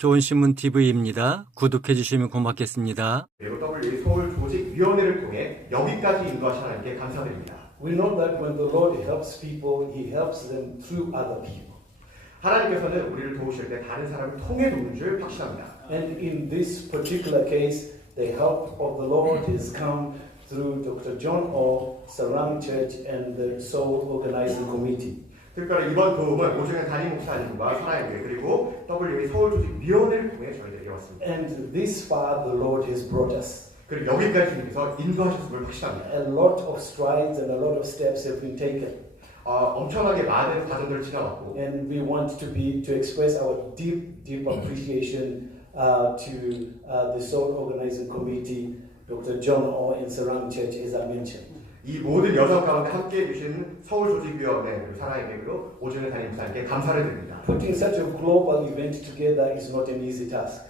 좋은 신문 TV입니다. 구독해 주시면 고맙겠습니다. 그리고 WA 서울 조직위원회를 통해 여기까지 인도하신 하나님께 감사드립니다. We know that when the Lord helps people, He helps them through other people. 하나님께서는 우리를 도우실 때 다른 사람을 통해 돕는 줄 확신합니다. And in this particular case, the help of the Lord has come through Dr. John O, Sarang Church, and the Soul Organizing Committee. 특별히 이번 도움은 오정현 담임 목사님과 사랑교회 그리고 WA 서울 조직위원회를 통해 저희들에게 왔습니다. And this far the Lord has brought us. 그리고 여기까지 주님께서 인도하셨음을 확신합니다. A lot of strides and a lot of steps have been taken. 엄청나게 많은 과정들을 지나왔고 And we want to express our deep appreciation to the Soul Organizing Committee, Dr. John O and Sarang Church, as I mentioned. 이 모든 여정 가운데 함께해 주신 서울 조직위원회 그리고 사랑의 그리고 오정현 담임 목사님께 감사를 드립니다. Putting such a global event together is not an easy task.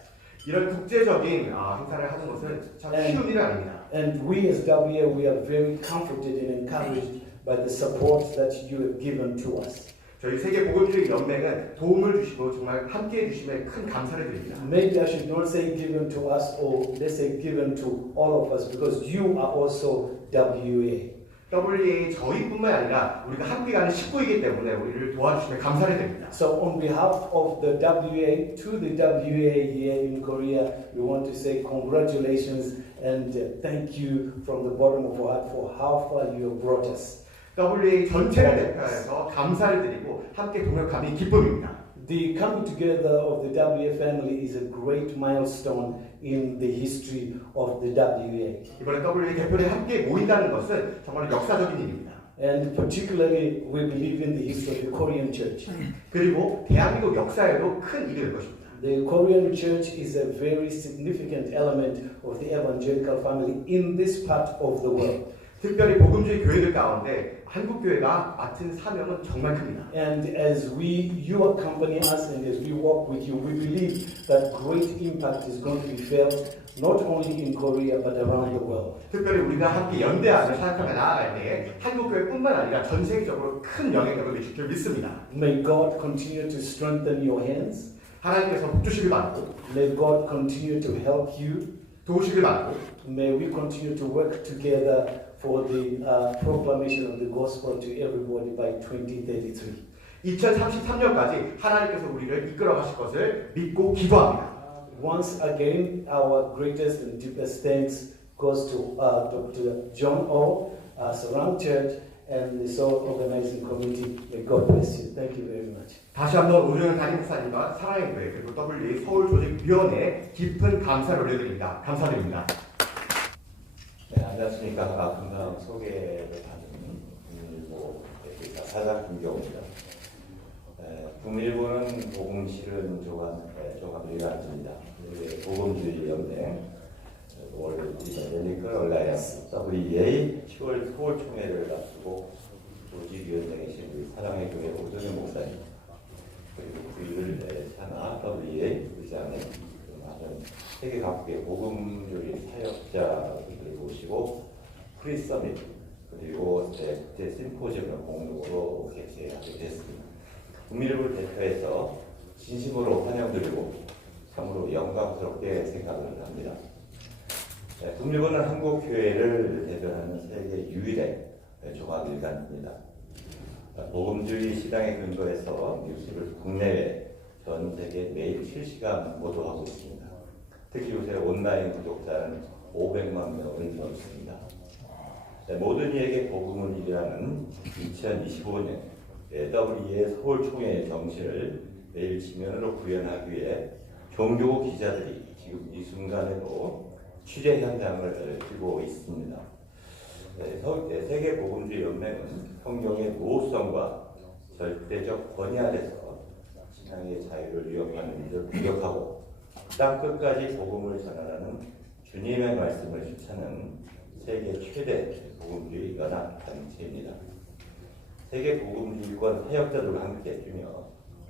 이런 국제적인 행사를 하는 것은 참 쉬운 일은 아닙니다. And we as WA, we are very comforted and encouraged by the support that you have given to us. 저희 세계 복음주의 연맹은 도움을 주시고 정말 함께해 주심에 큰 감사를 드립니다. Maybe I should not say given to us, or let's say given to all of us, because you are also WA. WA 저희뿐만 아니라 우리가 함께 가는 식구이기 때문에 우리를 도와주시면 감사를 드립니다. So on behalf of the WA, to the WA here in Korea, we want to say congratulations and thank you from the bottom of our heart for how far you have brought us. WA 전체를 대표해서 감사를 드리고 함께 동역함이 기쁨입니다. The coming together of the WA family is a great milestone in the history of the WA. 이번에 WA 대표들이 함께 모인다는 것은 정말 역사적인 일입니다. And particularly we believe in the history of the Korean church. 그리고 대한민국 역사에도 큰 일이 될 것입니다. The Korean church is a very significant element of the evangelical family in this part of the world. 특별히 복음주의 교회들 가운데 한국 교회가 맡은 사명은 정말 큽니다. And as you accompany us and as we walk with you, we believe that great impact is going to be felt not only in Korea but around the world. 특별히 우리가 함께 연대하며 사역하며 나아갈 때에 한국 교회뿐만 아니라 전 세계적으로 큰 영향력을 미칠 줄 믿습니다. May God continue to strengthen your hands. 하나님께서 복주시길 바라고 May God continue to help you. 도우시길 바라고 May we continue to work together for the proclamation of the gospel to everybody by 2033. 2033년까지 하나님께서 우리를 이끌어 가실 것을 믿고 기도합니다. Once again, our greatest and deepest thanks goes to Dr. John O, Sarang Church, and the Soul Organizing Committee. May God bless you. Thank you very much. 다시 한번 오정현 담임 목사님과 사랑의 교회 그리고 WA 서울 조직위원회에 깊은 감사를 올려드립니다. 감사드립니다. 네, 안녕하십니까. 금방 소개를 받은 국민일보 대표이사 사장 김경호입니다. 국민일보는 복음 실은 조합일관입니다. 복음주의 연맹 올 리버럴 얼라이언스 WEA 10월 서울 총회를 앞두고 조직위원장이신 우리 사랑의 교회 오정현 목사님 그리고 그를 산하 WEA 의장의 많은 세계 각국의 복음주의 사역자들을 모시고 프리서밋 그리고 국제 심포지엄을 공동으로 개최하게 됐습니다. 국민일보를 대표해서 진심으로 환영드리고 참으로 영광스럽게 생각을 합니다. 국민일보는 한국 교회를 대변하는 세계 유일의 종합일간입니다. 복음주의 시장에 근거해서 뉴스를 국내외 전 세계 매일 실시간 보도하고 있습니다. 특히 요새 온라인 구독자는 500만 명을 넘습니다. 모든 이에게 복음을 이라는 2025년 WEA 서울 총회의 정신을 매일 지면으로 구현하기 위해 종교 기자들이 지금 이 순간에도 취재 현장을 뛰고 있습니다. 세계 복음주의 연맹은 성경의 모호성과 절대적 권위 아래서 신앙의 자유를 위협하는 일을 공격하고 땅 끝까지 복음을 전하라는 주님의 말씀을 주창하는 세계 최대 복음주의 연합 단체입니다. 세계 복음주의권 사역자들과 함께 뛰며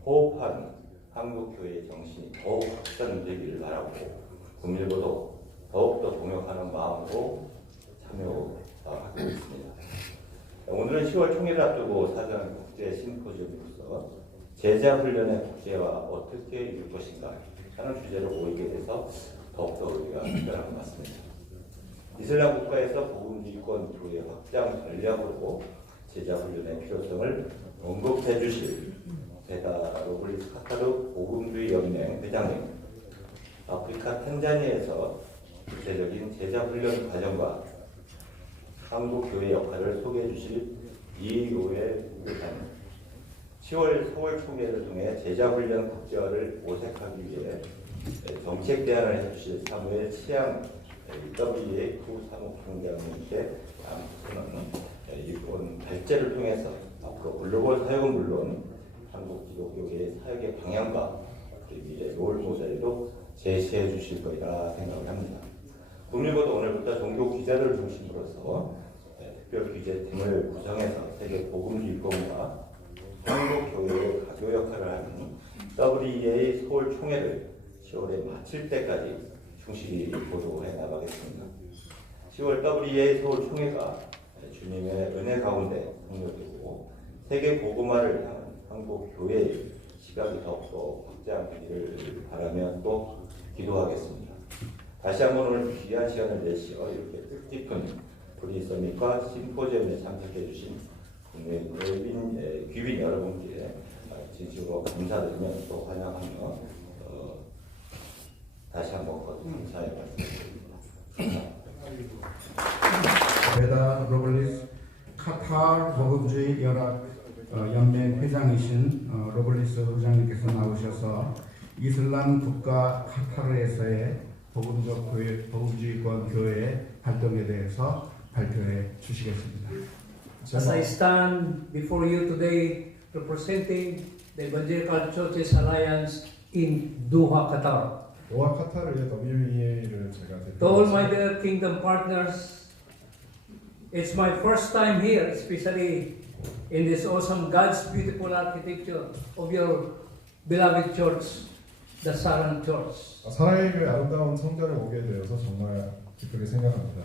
호흡하는 한국교회의 정신이 더욱 확산되기를 바라고 국민일보도 더욱더 동역하는 마음으로 참여하고 있습니다. 오늘은 10월 총회를 앞두고 사전 국제 심포지엄으로서 제자 훈련의 국제화 어떻게 이룰 것인가 하는 주제로 모이게 돼서 더욱더 의미가 특별한 것 같습니다. 이슬람 국가에서 복음주의권 교회 확장 전략으로 제자 훈련의 필요성을 언급해 주실 베다 로블리스 카타르 복음주의 연맹 회장님, 아프리카 탄자니아에서 구체적인 제자 훈련 과정과 한국 교회 역할을 소개해 주실 이로엘 회장님, 10월 서울 총회를 통해 제자 훈련 국제화를 모색하기 위해 정책 대안을 해주실 사무엘 치양 WA 부사무총장님께 안부는 이번 발제를 통해서 앞으로 글로벌 사역은 물론 한국 기독교계의 사역의 방향과 미래 롤 모델도 제시해 주실 거리라 생각을 합니다. 국립고도 오늘부터 종교 기자를 중심으로서 특별 기재팀을 구성해서 세계 복음주의권과 한국 교회의 가교 역할을 하는 WEA 서울 총회를 10월에 마칠 때까지 충실히 보도해 나가겠습니다. 10월 WEA 서울 총회가 주님의 은혜 가운데 성료되고 세계 복음화를 향한 한국 교회의 시각이 더욱더 확장되기를 바라며 또 기도하겠습니다. 다시 한번 오늘 귀한 시간을 내시어 이렇게 뜻깊은 프리서밋과 심포지엄에 참석해 주신 국내 귀빈 여러분께 진심으로 감사드리며 또 환영하며 다시 한번 감사의 말씀드립니다. 베다 로블리스 카타르 복음주의 연합 연맹 회장이신 로블리스 회장님께서 나오셔서 이슬람 국가 카타르에서의 복음적 교회, 복음주의권 교회 활동에 대해서 발표해 주시겠습니다. As I stand before you today representing the Evangelical Churches Alliance in Doha, Qatar. 도하 카타르의 WEA를 제가 To all my 대표해서 dear kingdom partners, it's my first time here, especially in this awesome God's beautiful architecture of your beloved church, the Saran Church. 사랑의 교회 아름다운 성전을 오게 되어서 정말 기쁘게 생각합니다.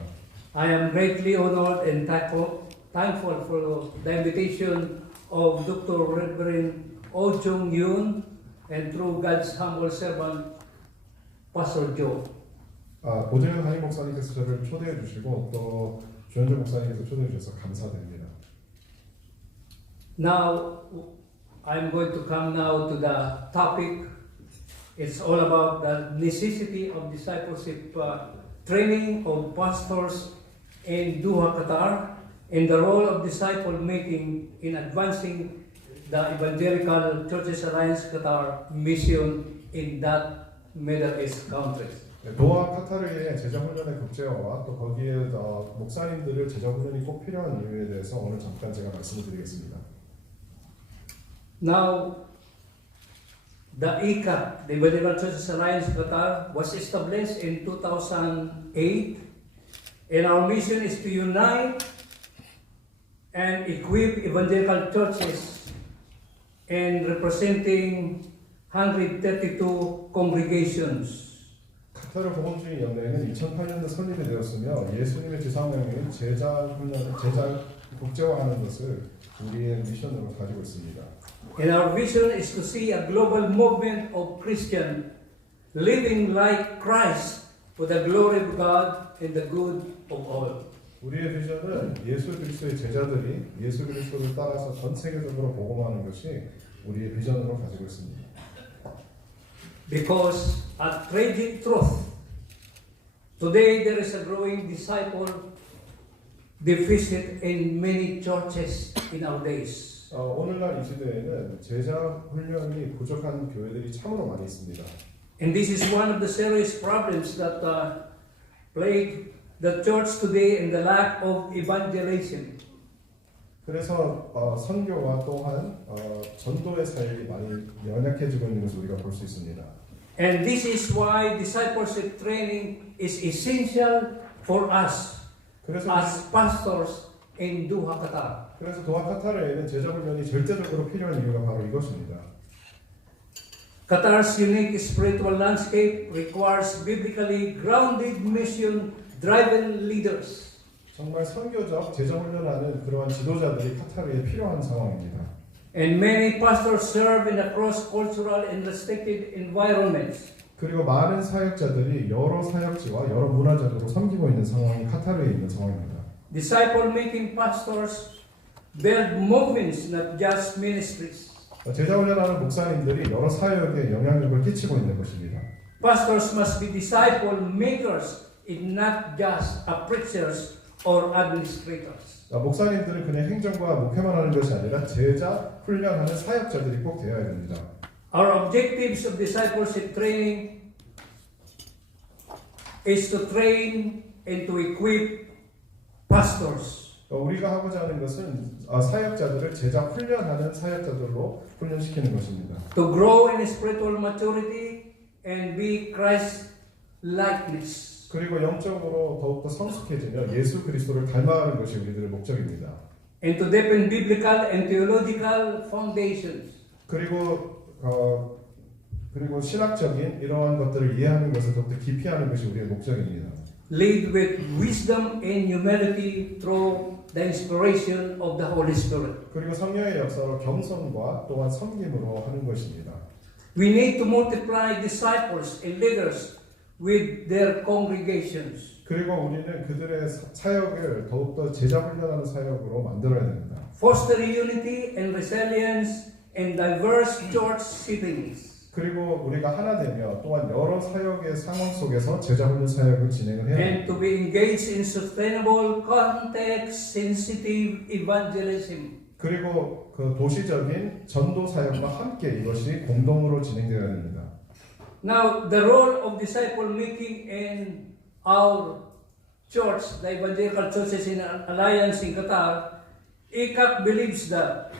I am greatly honored and thankful for the invitation of Dr. Reverend Oh Chung Yoon and through God's humble servant, Pastor Joe. 고재현 담임 목사님께서 저를 초대해 주시고 또 주현정 목사님께서 초대해 주셔서 감사드립니다. Now, I'm going to come now to the topic. It's all about the necessity of discipleship training of pastors in Doha, Qatar, and the role of disciple making in advancing the Evangelical Churches Alliance Qatar mission in that Middle East countries. 도하 카타르의 제자 훈련의 국제화와 또 거기에 목사님들을 제자 훈련이 꼭 필요한 이유에 대해서 오늘 잠깐 제가 말씀을 드리겠습니다. Now, the ICA, the Evangelical Churches Alliance Qatar, was established in 2008, and our mission is to unite and equip evangelical churches in representing 132 congregations. 카타르 복음주의 연맹은 2008년도 설립이 되었으며 예수님의 지상명인 제자 국제화하는 것을 우리의 미션으로 가지고 있습니다. And our vision is to see a global movement of Christians living like Christ for the glory of God and the good of all. 우리의 비전은 예수 그리스도의 제자들이 예수 그리스도를 따라서 전 세계적으로 복음하는 것이 우리의 비전으로 가지고 있습니다. Because a tragic truth, today there is a growing disciple deficit in many churches in our days. 오늘날 이 시대에는 제자 훈련이 부족한 교회들이 참으로 많이 있습니다. And this is one of the serious problems that plague the church today and the lack of evangelism. 그래서 선교와 또한 전도의 사역이 많이 연약해지고 있는 것을 우리가 볼 수 있습니다. And this is why discipleship training is essential for us 그래서 as pastors in Doha, Qatar. 그래서 도하 카타르에는 제자 훈련이 절대적으로 필요한 이유가 바로 이것입니다. Qatar's unique spiritual landscape requires biblically grounded mission-driven leaders. 정말 선교적 제자 훈련하는 그러한 지도자들이 카타르에 필요한 상황입니다. And many pastors serve in a cross-cultural and restricted environments. 그리고 많은 사역자들이 여러 사역지와 여러 문화적으로 섬기고 있는 상황이 카타르에 있는 상황입니다. Disciple-making pastors build movements, not just ministries. 제자 훈련하는 목사님들이 여러 사역에 영향력을 끼치고 있는 것입니다. Pastors must be disciple makers, and not just preachers or administrators. 목사님들은 그냥 행정과 목회만 하는 것이 아니라 제자 훈련하는 사역자들이 꼭 되어야 됩니다. Our objectives of discipleship training is to train and to equip pastors. 우리가 하고자 하는 것은 사역자들을 제자 훈련하는 사역자들로 훈련시키는 것입니다. To grow in spiritual maturity and be Christ-likeness. 그리고 영적으로 더욱더 성숙해지며 예수 그리스도를 닮아가는 것이 우리들의 목적입니다. And to deepen biblical and theological foundations. 그리고 신학적인 이러한 것들을 이해하는 것을 더욱더 깊이 하는 것이 우리의 목적입니다. Lead with wisdom and humility through the inspiration of the Holy Spirit. 그리고 성령의 역사로 겸손과 또한 섬김으로 하는 것입니다. We need to multiply disciples and leaders with their congregations. 그리고 우리는 그들의 사역을 더욱더 제자 훈련하는 사역으로 만들어야 됩니다. Foster unity and resilience in diverse church settings. 그리고 우리가 하나 되며 또한 여러 사역의 상황 속에서 제자 훈련 사역을 진행을 해야 And 됩니다. to be engaged in sustainable, context-sensitive evangelism. 그리고 그 도시적인 전도 사역과 함께 이것이 공동으로 진행되어야 됩니다. Now, the role of disciple making in our church, the Evangelical Churches in Alliance in Qatar, ICAC believes that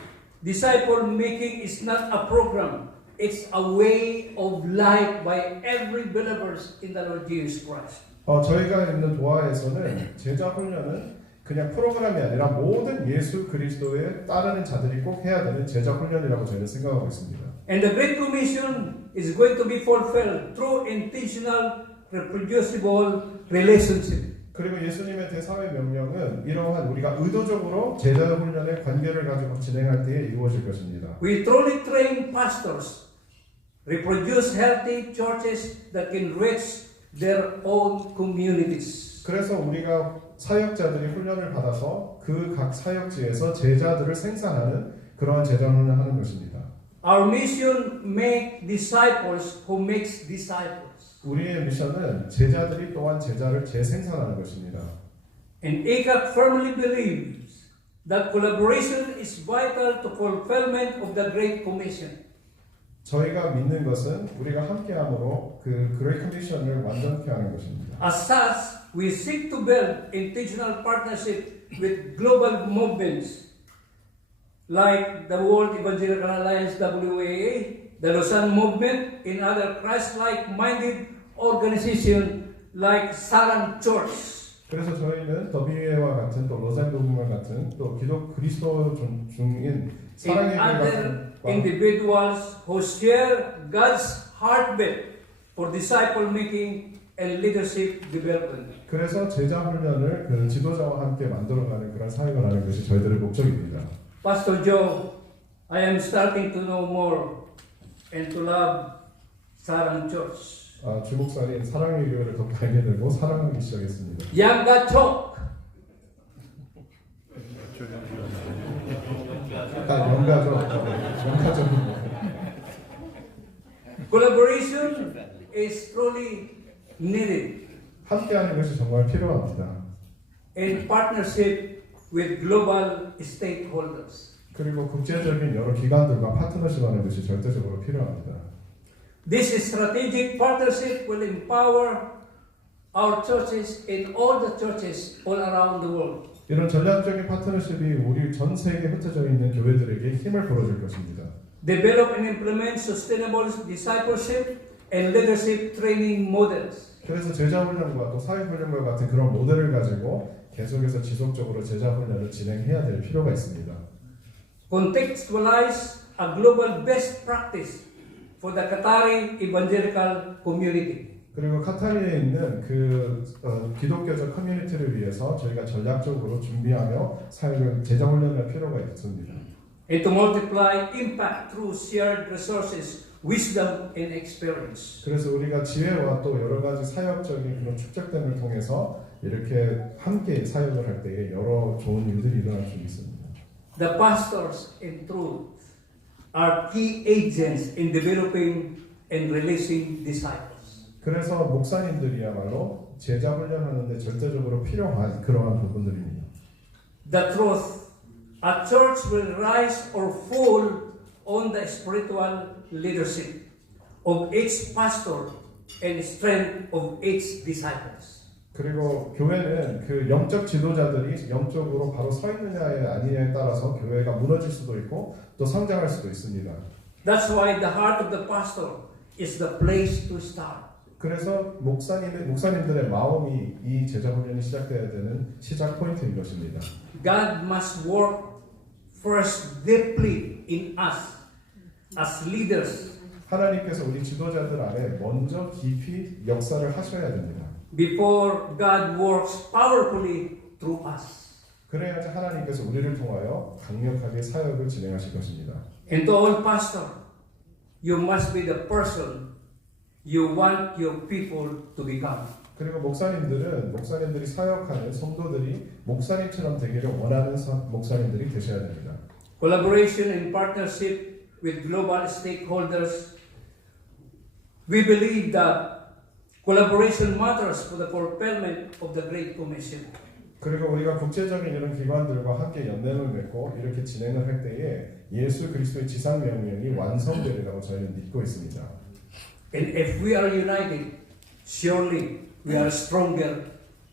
disciple making is not a program, it's a way of life by every believers in the Lord Jesus Christ. 저희가 있는 도하에서는 제자 훈련은 그냥 프로그램이 아니라 모든 예수 그리스도에 따르는 자들이 꼭 해야 되는 제자 훈련이라고 저희는 생각하고 있습니다. And the Great Commission is going to be fulfilled through intentional, reproducible relationship. 그리고 예수님의 대사회 명령은 이러한 우리가 의도적으로 제자 훈련의 관계를 가지고 진행할 때에 이루어질 것입니다. We truly train pastors, reproduce healthy churches that can reach their own communities. 그래서 우리가 사역자들이 훈련을 받아서 그 각 사역지에서 제자들을 생산하는 그러한 제자 훈련을 하는 것입니다. Our mission make disciples who makes disciples. 우리의 미션은 제자들이 또한 제자를 재생산하는 것입니다. And ICAC firmly believes that collaboration is vital to fulfillment of the Great Commission. 저희가 믿는 것은 우리가 함께함으로 그 그레이트 커미션을 완전케 하는 것입니다. As such, we seek to build intentional partnership with global movements like the World Evangelical Alliance WAA, the Lausanne Movement, and other Christ-like-minded organizations like Saran Church. 그래서 저희는 WA와 같은 또 로잔 도구만 같은 또 기독 그리스도 중인 사랑의 and 교회 other 같은 individuals who share God's heartbeat for disciple making and leadership development. 그래서 제자 훈련을 그 지도자와 함께 만들어가는 그런 사역을 하는 것이 저희들의 목적입니다. Pastor Joe, I am starting to know more and to love Saran Church. 주목사님 사랑의 교회를 더 알게 되고 사랑하기 시작했습니다. Yangachok, 영가적 collaboration is truly needed 함께하는 것이 정말 필요합니다. in partnership with global stakeholders. 그리고 국제적인 여러 기관들과 파트너십하는 것이 절대적으로 필요합니다. This strategic partnership will empower our churches and all the churches all around the world. 이런 전략적인 파트너십이 우리 전 세계에 흩어져 있는 교회들에게 힘을 불어줄 것입니다. Develop and implement sustainable discipleship and leadership training models. 그래서 제자 훈련과 또 사회 훈련과 같은 그런 모델을 가지고 계속해서 지속적으로 제자 훈련을 진행해야 될 필요가 있습니다. Contextualize a global best practice for the Qatari evangelical community. 그리고 카타르에 있는 그 기독교적 커뮤니티를 위해서 저희가 전략적으로 준비하며 사역을 제자 훈련할 필요가 있습니다. and to multiply impact through shared resources, wisdom, and experience. 그래서 우리가 지혜와 또 여러 가지 사역적인 그런 축적됨을 통해서 이렇게 함께 사역을 할 때에 여러 좋은 일들이 일어날 수 있습니다. The pastors, in truth, are key agents in developing and releasing disciples. 그래서 목사님들이야말로 제자 훈련하는데 절대적으로 필요한 그러한 부분들입니다. The truth, a church will rise or fall on the spiritual leadership of each pastor and strength of each disciples. 그리고 교회는 그 영적 지도자들이 영적으로 바로 서 있느냐에 아니냐에 따라서 교회가 무너질 수도 있고 또 성장할 수도 있습니다. That's why the heart of the pastor is the place to start. 그래서 목사님들의 마음이 이 제자 훈련이 시작돼야 되는 시작 포인트인 것입니다. God must work first deeply in us as leaders 하나님께서 우리 지도자들 안에 먼저 깊이 역사를 하셔야 됩니다. before God works powerfully through us. 그래야지 하나님께서 우리를 통하여 강력하게 사역을 진행하실 것입니다. And to all pastor, you must be the person you want your people to become. 그리고 목사님들이 사역하는 성도들이 목사님처럼 되기를 원하는 목사님들이 되셔야 됩니다. Collaboration and partnership with global stakeholders. We believe that collaboration matters for the fulfillment of the Great Commission. 그리고 우리가 국제적인 이런 기관들과 함께 연맹을 맺고 이렇게 진행을 할 때에 예수 그리스도의 지상 명령이 완성되리라고 저희는 믿고 있습니다. And if we are united, surely we are stronger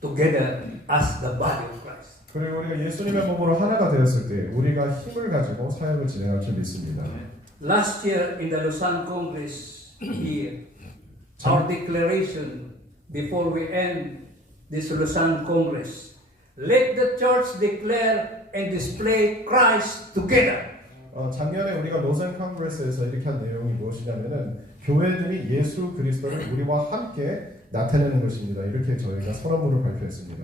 together as the body of Christ. 그리고 우리가 예수님의 몸으로 하나가 되었을 때 우리가 힘을 가지고 사역을 진행할 줄 믿습니다. Last year in the Lausanne Congress here, our declaration before we end this Lausanne Congress, let the church declare and display Christ together. 작년에 우리가 로젠 컨그레스에서 이렇게 한 내용이 무엇이냐면은 교회들이 예수 그리스도를 우리와 함께 나타내는 것입니다. 이렇게 저희가 선언문을 발표했습니다.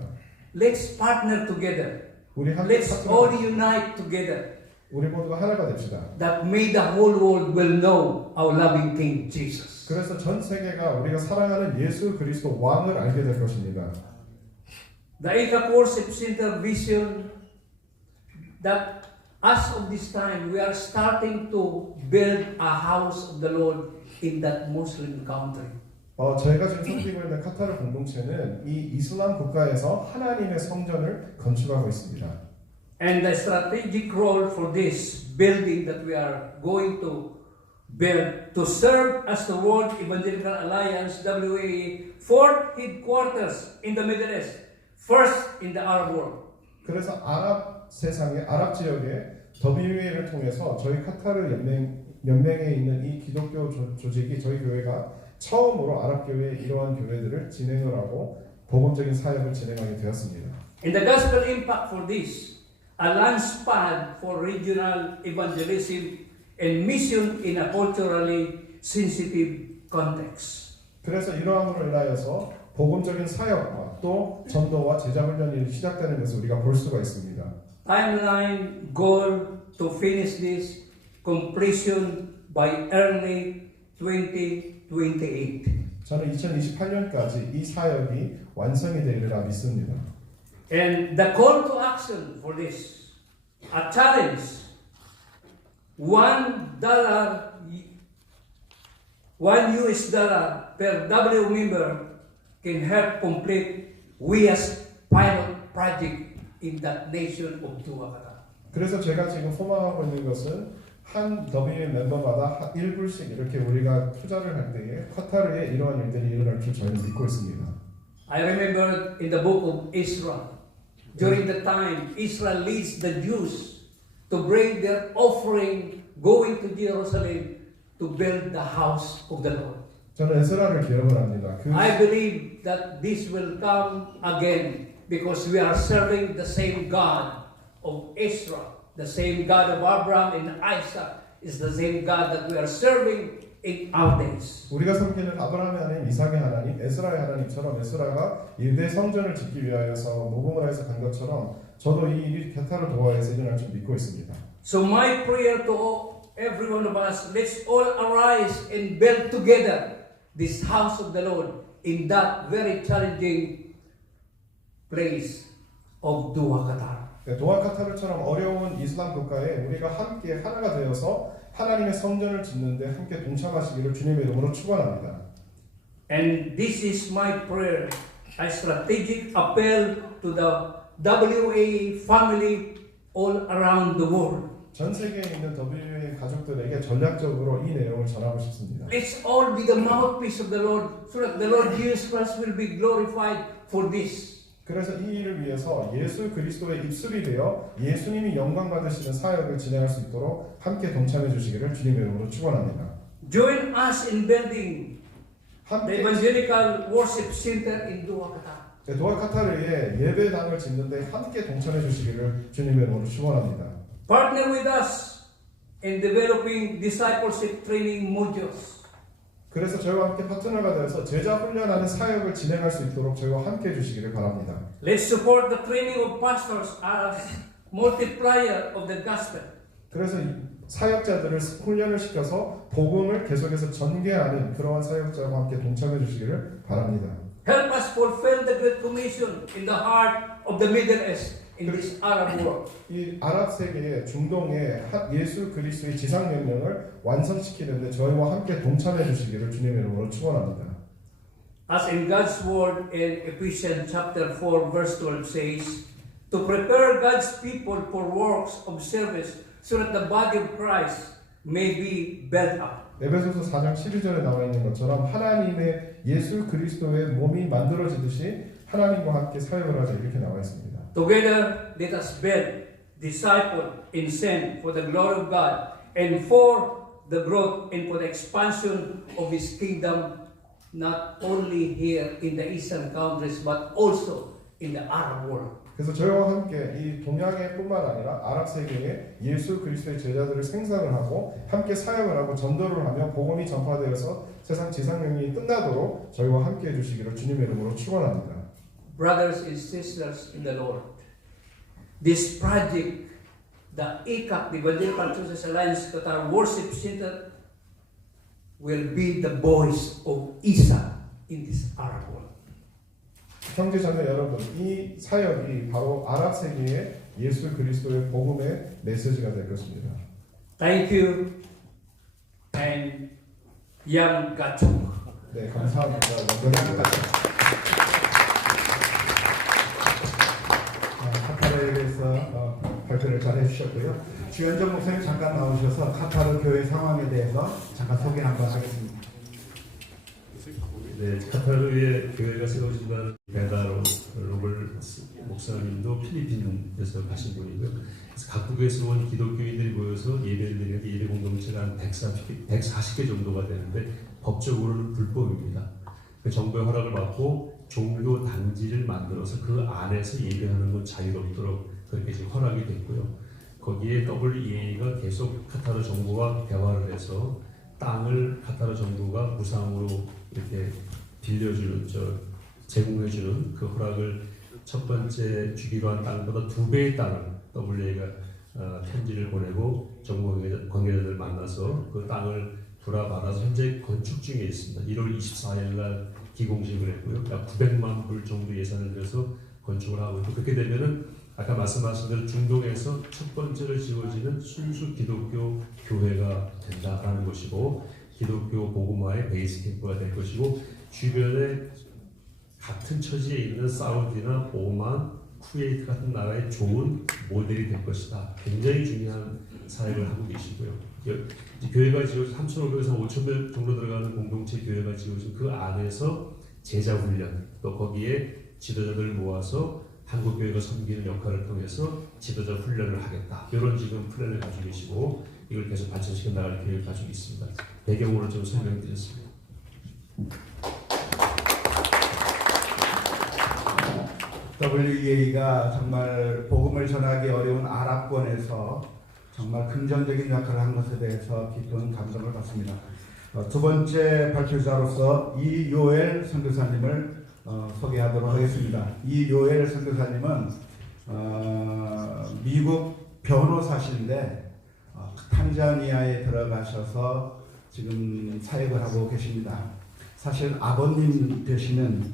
Let's partner together. 우리 함께 Let's all unite together. 우리 모두가 하나가 됩시다. That may the whole world will know our loving King Jesus. 그래서 전 세계가 우리가 사랑하는 예수 그리스도 왕을 알게 될 것입니다. The Ithaca Worship Center vision that as of this time we are starting to build a house of the Lord in that Muslim country. 저희가 지금 섬기고 있는 카타르 공동체는 이 이슬람 국가에서 하나님의 성전을 건축하고 있습니다. And the strategic role for this building that we are going to build to serve as the World Evangelical Alliance WAE fourth headquarters in the Middle East, first in the Arab world. 그래서 아랍 세상의 아랍 지역에 WA를 통해서 저희 카타르 연맹에 있는 이 기독교 조직이 저희 교회가 처음으로 아랍 교회의 이러한 교회들을 진행을 하고 복음적인 사역을 진행하게 되었습니다. And the gospel impact for this, a launchpad for regional evangelism and mission in a culturally sensitive context. 그래서 이러함으로 인하여서 복음적인 사역과 또 전도와 제자 훈련이 시작되는 것을 우리가 볼 수가 있습니다. Timeline goal to finish this completion by early 2028. 저는 2028년까지 이 사역이 완성이 되리라 믿습니다. And the call to action for this, a challenge, $1 per W member can help complete WIA's pilot project in that nation of Tuakata. 그래서 제가 지금 소망하고 있는 것은 한 W 멤버마다 1불씩 이렇게 우리가 투자를 할 때에 카타르에 이러한 일들이 일어날 줄 저희는 믿고 있습니다. I remember in the book of Israel, during the time Israel leads the Jews to bring their offering going to Jerusalem to build the house of the Lord. 저는 에스라를 기억을 합니다. I believe that this will come again because we are serving the same God of Israel. The same God of Abraham and Isaac is the same God that we are serving in our days. 우리가 섬기는 아브라함의 하나님, 이삭의 하나님, 에스라의 하나님처럼 에스라가 유대 성전을 짓기 위하여서 모금을 해서 간 것처럼 저도 이 카타르 도하에서 일어날 줄 믿고 있습니다. So my prayer to every one of us, let's all arise and build together this house of the Lord in that very challenging place of Doha, Qatar. 도하 카타르처럼 어려운 이슬람 국가에 우리가 함께 하나가 되어서 하나님의 성전을 짓는데 함께 동참하시기를 주님의 이름으로 축원합니다. And this is my prayer, a strategic appeal to the WA family all around the world. 전 세계에 있는 WA 가족들에게 전략적으로 이 내용을 전하고 싶습니다. Let's all be the mouthpiece of the Lord, so that the Lord Jesus Christ will be glorified for this. 그래서 이 일을 위해서 예수 그리스도의 입술이 되어 예수님이 영광 받으시는 사역을 진행할 수 있도록 함께 동참해 주시기를 주님의 이름으로 축원합니다. Join us in building the 함께 evangelical worship center in Doha, Qatar. 도하 카타르에 예배당을 짓는데 함께 동참해 주시기를 주님의 이름으로 축원합니다. Partner with us in developing discipleship training modules. 그래서 저희와 함께 파트너가 되어서 제자 훈련하는 사역을 진행할 수 있도록 저희와 함께 해주시기를 바랍니다. Let's support the training of pastors as multiplier of the gospel. 그래서 사역자들을 훈련을 시켜서 복음을 계속해서 전개하는 그러한 사역자와 함께 동참해 주시기를 바랍니다. Help us fulfill the Great Commission in the heart of the Middle East in this Arab world. 이 아랍 세계의 중동의 예수 그리스도의 지상 명령을 완성시키는데 저희와 함께 동참해 주시기를 주님의 이름으로 축원합니다. As in God's word in Ephesians chapter 4 verse 12 says, to prepare God's people for works of service so that the body of Christ may be built up. 에베소서 4장 12절에 나와 있는 것처럼 하나님의 예수 그리스도의 몸이 만들어지듯이 하나님과 함께 사역을 하자 이렇게 나와 있습니다. Together, let us build, disciple, and send for the glory of God and for the growth and for the expansion of His kingdom, not only here in the Eastern countries, but also in the Arab world. 그래서 저희와 함께 이 동양에뿐만 아니라 아랍 세계에 예수 그리스도의 제자들을 생산을 하고 함께 사역을 하고 전도를 하며 복음이 전파되어서 세상 지상명령이 끝나도록 저희와 함께 해주시기를 주님의 이름으로 축원합니다. Brothers and sisters in the Lord, this project, the ECAC, the Evangelical Churches Alliance Qatar Worship Center, will be the voice of Isa in this Arab world. 형제자매 여러분, 이 사역이 바로 아랍 세계의 예수 그리스도의 복음의 메시지가 될 것입니다. Thank you and Yang Gachung. 네, 감사합니다. 카타르에 대해서 발표를 잘 해주셨고요. 주현정 목사님 잠깐 나오셔서 카타르 교회 상황에 대해서 잠깐 소개 한번 하겠습니다. 네, 카타르에 교회가 세워진다는 베다로 로벌 목사님도 필리핀에서 가신 분이고요. 그래서 각국에서 온 기독교인들이 모여서 예배를 드리는 예배 공동체가 한 140개 정도가 되는데 법적으로는 불법입니다. 그 정부의 허락을 받고 종교 단지를 만들어서 그 안에서 예배하는 건 자유롭도록 그렇게 지금 허락이 됐고요. 거기에 WEA가 계속 카타르 정부와 대화를 해서 땅을 카타르 정부가 무상으로 이렇게 빌려주는, 제공해주는 그 허락을 첫 번째 주기로 한 땅보다 2배의 땅을 WEA가 편지를 보내고 정부 관계자들 만나서 그 땅을 불화받아서 현재 건축 중에 있습니다. 1월 24일 날 기공식을 했고요. 약 900만 불 정도 예산을 들여서 건축을 하고 있고, 그렇게 되면은 아까 말씀하신 대로 중동에서 첫 번째로 지어지는 순수 기독교 교회가 된다라는 것이고, 기독교 복음화의 베이스 캠프가 될 것이고, 주변에 같은 처지에 있는 사우디나 오만, 쿠웨이트 같은 나라의 좋은 모델이 될 것이다. 굉장히 중요한 사역을 하고 계시고요. 교회가 지어진 3,500에서 5,000명 정도 들어가는 공동체 교회가 지어진 그 안에서 제자 훈련, 또 거기에 지도자들을 모아서 한국 교회가 섬기는 역할을 통해서 지도자 훈련을 하겠다. 이런 지금 플랜을 가지고 계시고 이걸 계속 발전시켜 나갈 계획을 가지고 있습니다. 배경으로 좀 설명드렸습니다. WEA가 정말 복음을 전하기 어려운 아랍권에서 정말 긍정적인 역할을 한 것에 대해서 깊은 감동을 받습니다. 두 번째 발표자로서 이요엘 선교사님을 소개하도록 하겠습니다. 이요엘 선교사님은 미국 변호사신데 탄자니아에 들어가셔서 지금 사역을 하고 계십니다. 사실 아버님 되시는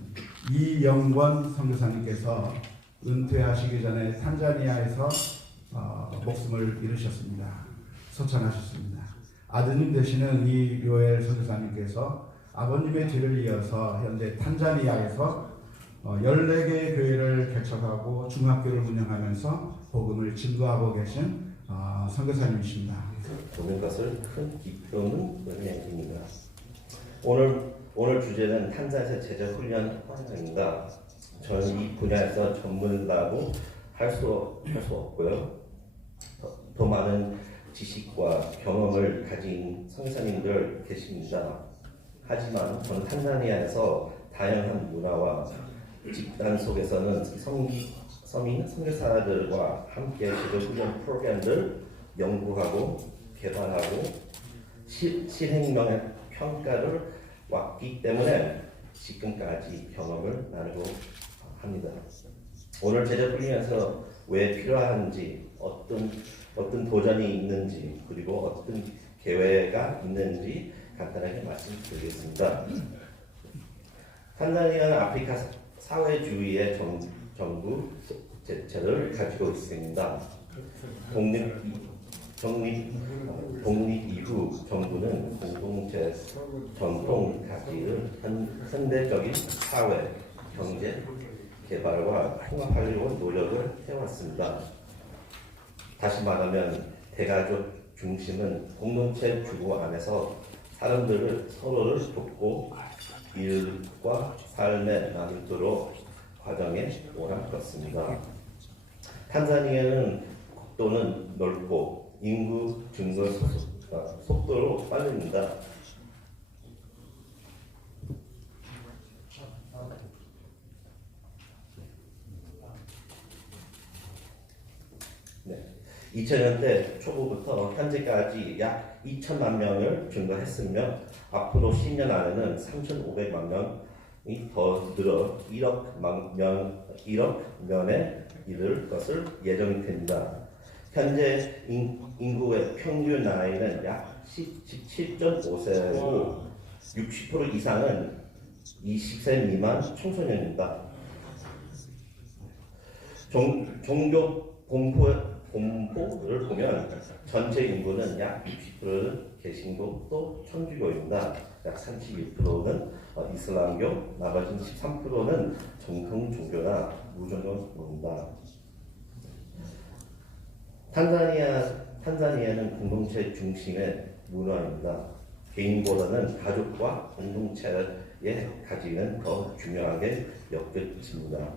이영권 선교사님께서 은퇴하시기 전에 탄자니아에서 목숨을 잃으셨습니다. 소천하셨습니다. 아드님 되시는 이요엘 선교사님께서 아버님의 뒤를 이어서 현재 탄자니아에서 14개의 교회를 개척하고 중학교를 운영하면서 복음을 증거하고 계신 선교사님이십니다. 보는 것을 큰 기쁨은 의미입니다. 오늘 주제는 탄자니아 제자 훈련 환경입니다. 저는 이 분야에서 전문가고 할 수 없고요. 더 많은 지식과 경험을 가진 선교사님들 계십니다. 하지만 저는 탄자니아에서 다양한 문화와 집단 속에서는 서민 선교사들과 함께 제자 훈련 프로그램을 연구하고 개발하고 실행명의 평가를 왔기 때문에 지금까지 경험을 나누고 합니다. 오늘 제자 훈련에서 왜 필요한지, 어떤 도전이 있는지, 그리고 어떤 계획가 있는지 간단하게 말씀드리겠습니다. 탄자니아는 아프리카 사회주의의 정부 제도를 가지고 있습니다. 독립 이후 정부는 공동체 전통 가치를 현대적인 사회, 경제 개발과 통합하려고 노력을 해왔습니다. 다시 말하면 대가족 중심은 공동체 주거 안에서 사람들을 서로를 돕고 일과 삶의 나누도록 과정에 오락했습니다. 탄자니아는 국도는 넓고 인구 증가 속도로 빠릅니다. 네. 2000년대 초부부터 현재까지 약 2천만 명을 증가했으며 앞으로 10년 안에는 3,500만 명이 더 늘어 1억 명에 이를 것을 예정됩니다. 현재 인구의 평균 나이는 약 17.5세고 60% 이상은 20세 미만 청소년입니다. 종교 공포를 보면 전체 인구는 약 60%는 개신교 또 천주교입니다. 약 31%는 이슬람교, 나머지 13%는 정통 종교나 무종교입니다. 탄자니아는 공동체 중심의 문화입니다. 개인보다는 가족과 공동체에 가지는 더 중요하게 여겨집니다.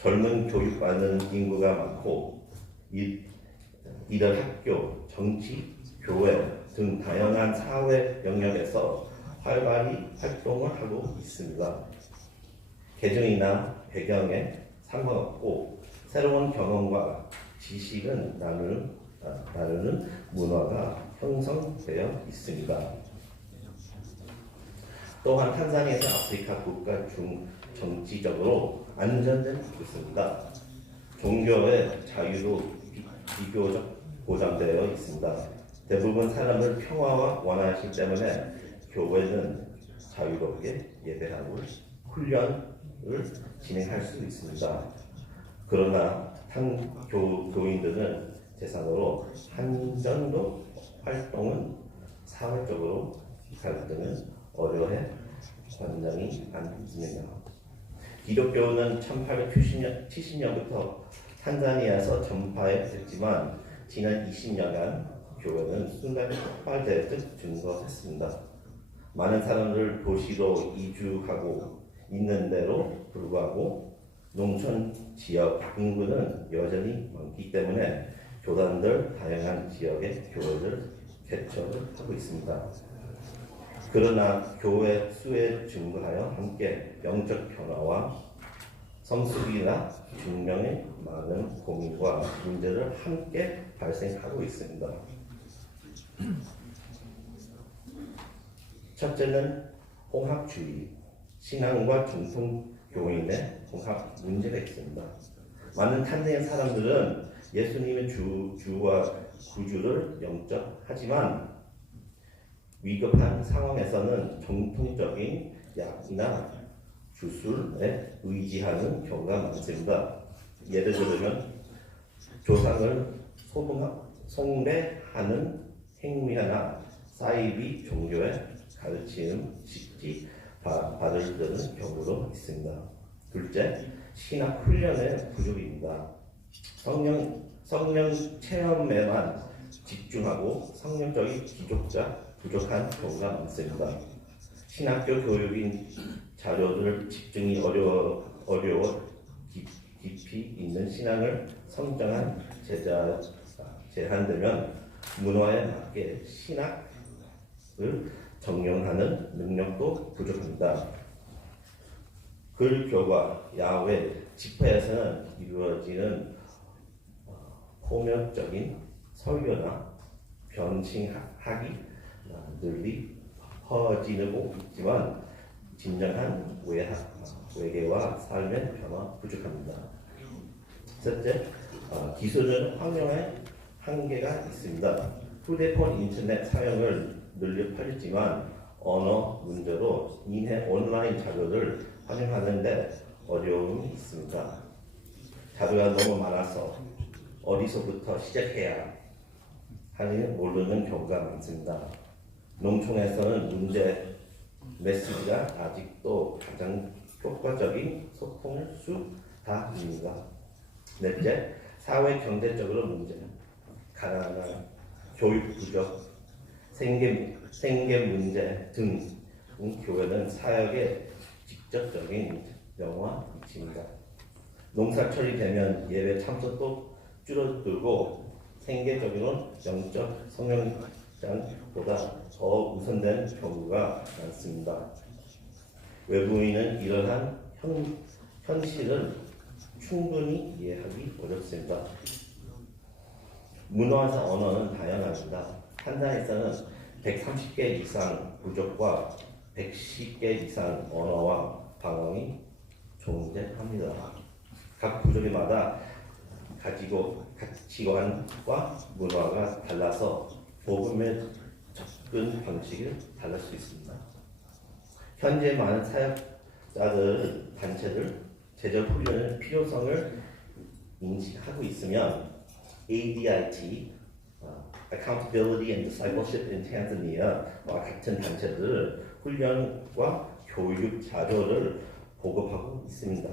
젊은 교육받는 인구가 많고 이들 학교, 정치, 교회 등 다양한 사회 영역에서 활발히 활동을 하고 있습니다. 계층이나 배경에 상관없고 새로운 경험과 지식은 나누는 문화가 형성되어 있습니다. 또한 탄자니아는 아프리카 국가 중 정치적으로 안전된 곳입니다. 종교의 자유도 비교적 보장되어 있습니다. 대부분 사람을 평화와 원하시기 때문에 교회는 자유롭게 예배하고 훈련을 진행할 수 있습니다. 그러나 교인들은 재산으로 한정도 활동은 사회적으로 갈등은 어려해 권장이 않습니다. 기독교는 1870년부터 탄자니아에서 전파했지만 지난 20년간 교회는 순간 폭발되듯 증가했습니다. 많은 사람들 도시로 이주하고 있는데도 불구하고 농촌 지역 인구는 여전히 많기 때문에 교단들 다양한 지역의 교회를 개척을 하고 있습니다. 그러나 교회 수의 증가하여 함께 영적 변화와 성숙이나 증명의 많은 고민과 문제를 함께 발생하고 있습니다. 첫째는 홍합주의, 신앙과 전통 교인의 홍합 문제가 있습니다. 많은 탄자니아 사람들은 예수님의 주와 구주를 영접하지만 위급한 상황에서는 정통적인 약이나 주술에 의지하는 경우가 많습니다. 예를 들면 조상을 숭배하는 행위나 사이비 종교의 가르침 쉽지 받을 때는 경우도 있습니다. 둘째, 신학 훈련의 부족입니다. 성령 체험에만 집중하고 성령적인 부족한 경우가 많습니다. 신학교 교육인 자료들 집중이 어려워 깊이 있는 신앙을 성장한 제한되면 문화에 맞게 신학을 적용하는 능력도 부족합니다. 글교와 야외 집회에서는 이루어지는 폭력적인 설교나 변신하기 널리 퍼지고 있지만 진정한 외계와 삶의 변화 부족합니다. 셋째, 기술은 환경에 한계가 있습니다. 휴대폰 인터넷 사용을 늘려 팔지만 언어 문제로 인해 온라인 자료를 활용하는데 어려움이 있습니다. 자료가 너무 많아서 어디서부터 시작해야 하는지 모르는 경우가 많습니다. 농촌에서는 문제 메시지가 아직도 가장 효과적인 소통의 수단입니다. 넷째, 사회 경제적으로 문제, 가난한 교육 부족, 생계 문제 등 교회는 사역에 직접적인 영향을 미칩니다. 농사철이 되면 예배 참석도 줄어들고 생계적으로 영적 성령장보다 더 우선된 경우가 많습니다. 외부인은 이러한 현실을 충분히 이해하기 어렵습니다. 문화와 언어는 다양합니다. 한 나라에서는 130개 이상 부족과 110개 이상 언어와 방언이 존재합니다. 각 부족마다 가지고 가치관과 문화가 달라서 복음의 접근 방식이 달릴 수 있습니다. 현재 많은 사역자들 단체들 제적 훈련의 필요성을 인식하고 있으면 ADIT, Accountability and Discipleship in Tanzania와 같은 단체들 훈련과 교육 자료를 보급하고 있습니다.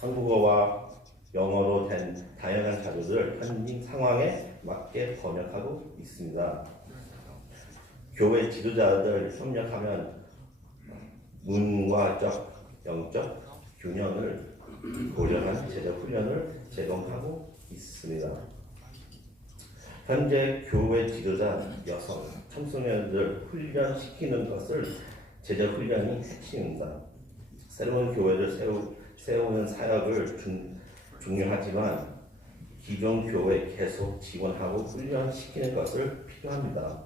한국어와 영어로 된 다양한 자료를 현지 상황에 맞게 번역하고 있습니다. 교회 지도자들 협력하면 문화적, 영적 균형을 고려한 제적 훈련을 제공하고 있습니다. 현재 교회 지도자 여성, 청소년들 훈련시키는 것을 제적 훈련이 핵심입니다. 새로운 교회를 세우는 사역을 중요하지만 기존 교회 계속 지원하고 훈련시키는 것을 필요합니다.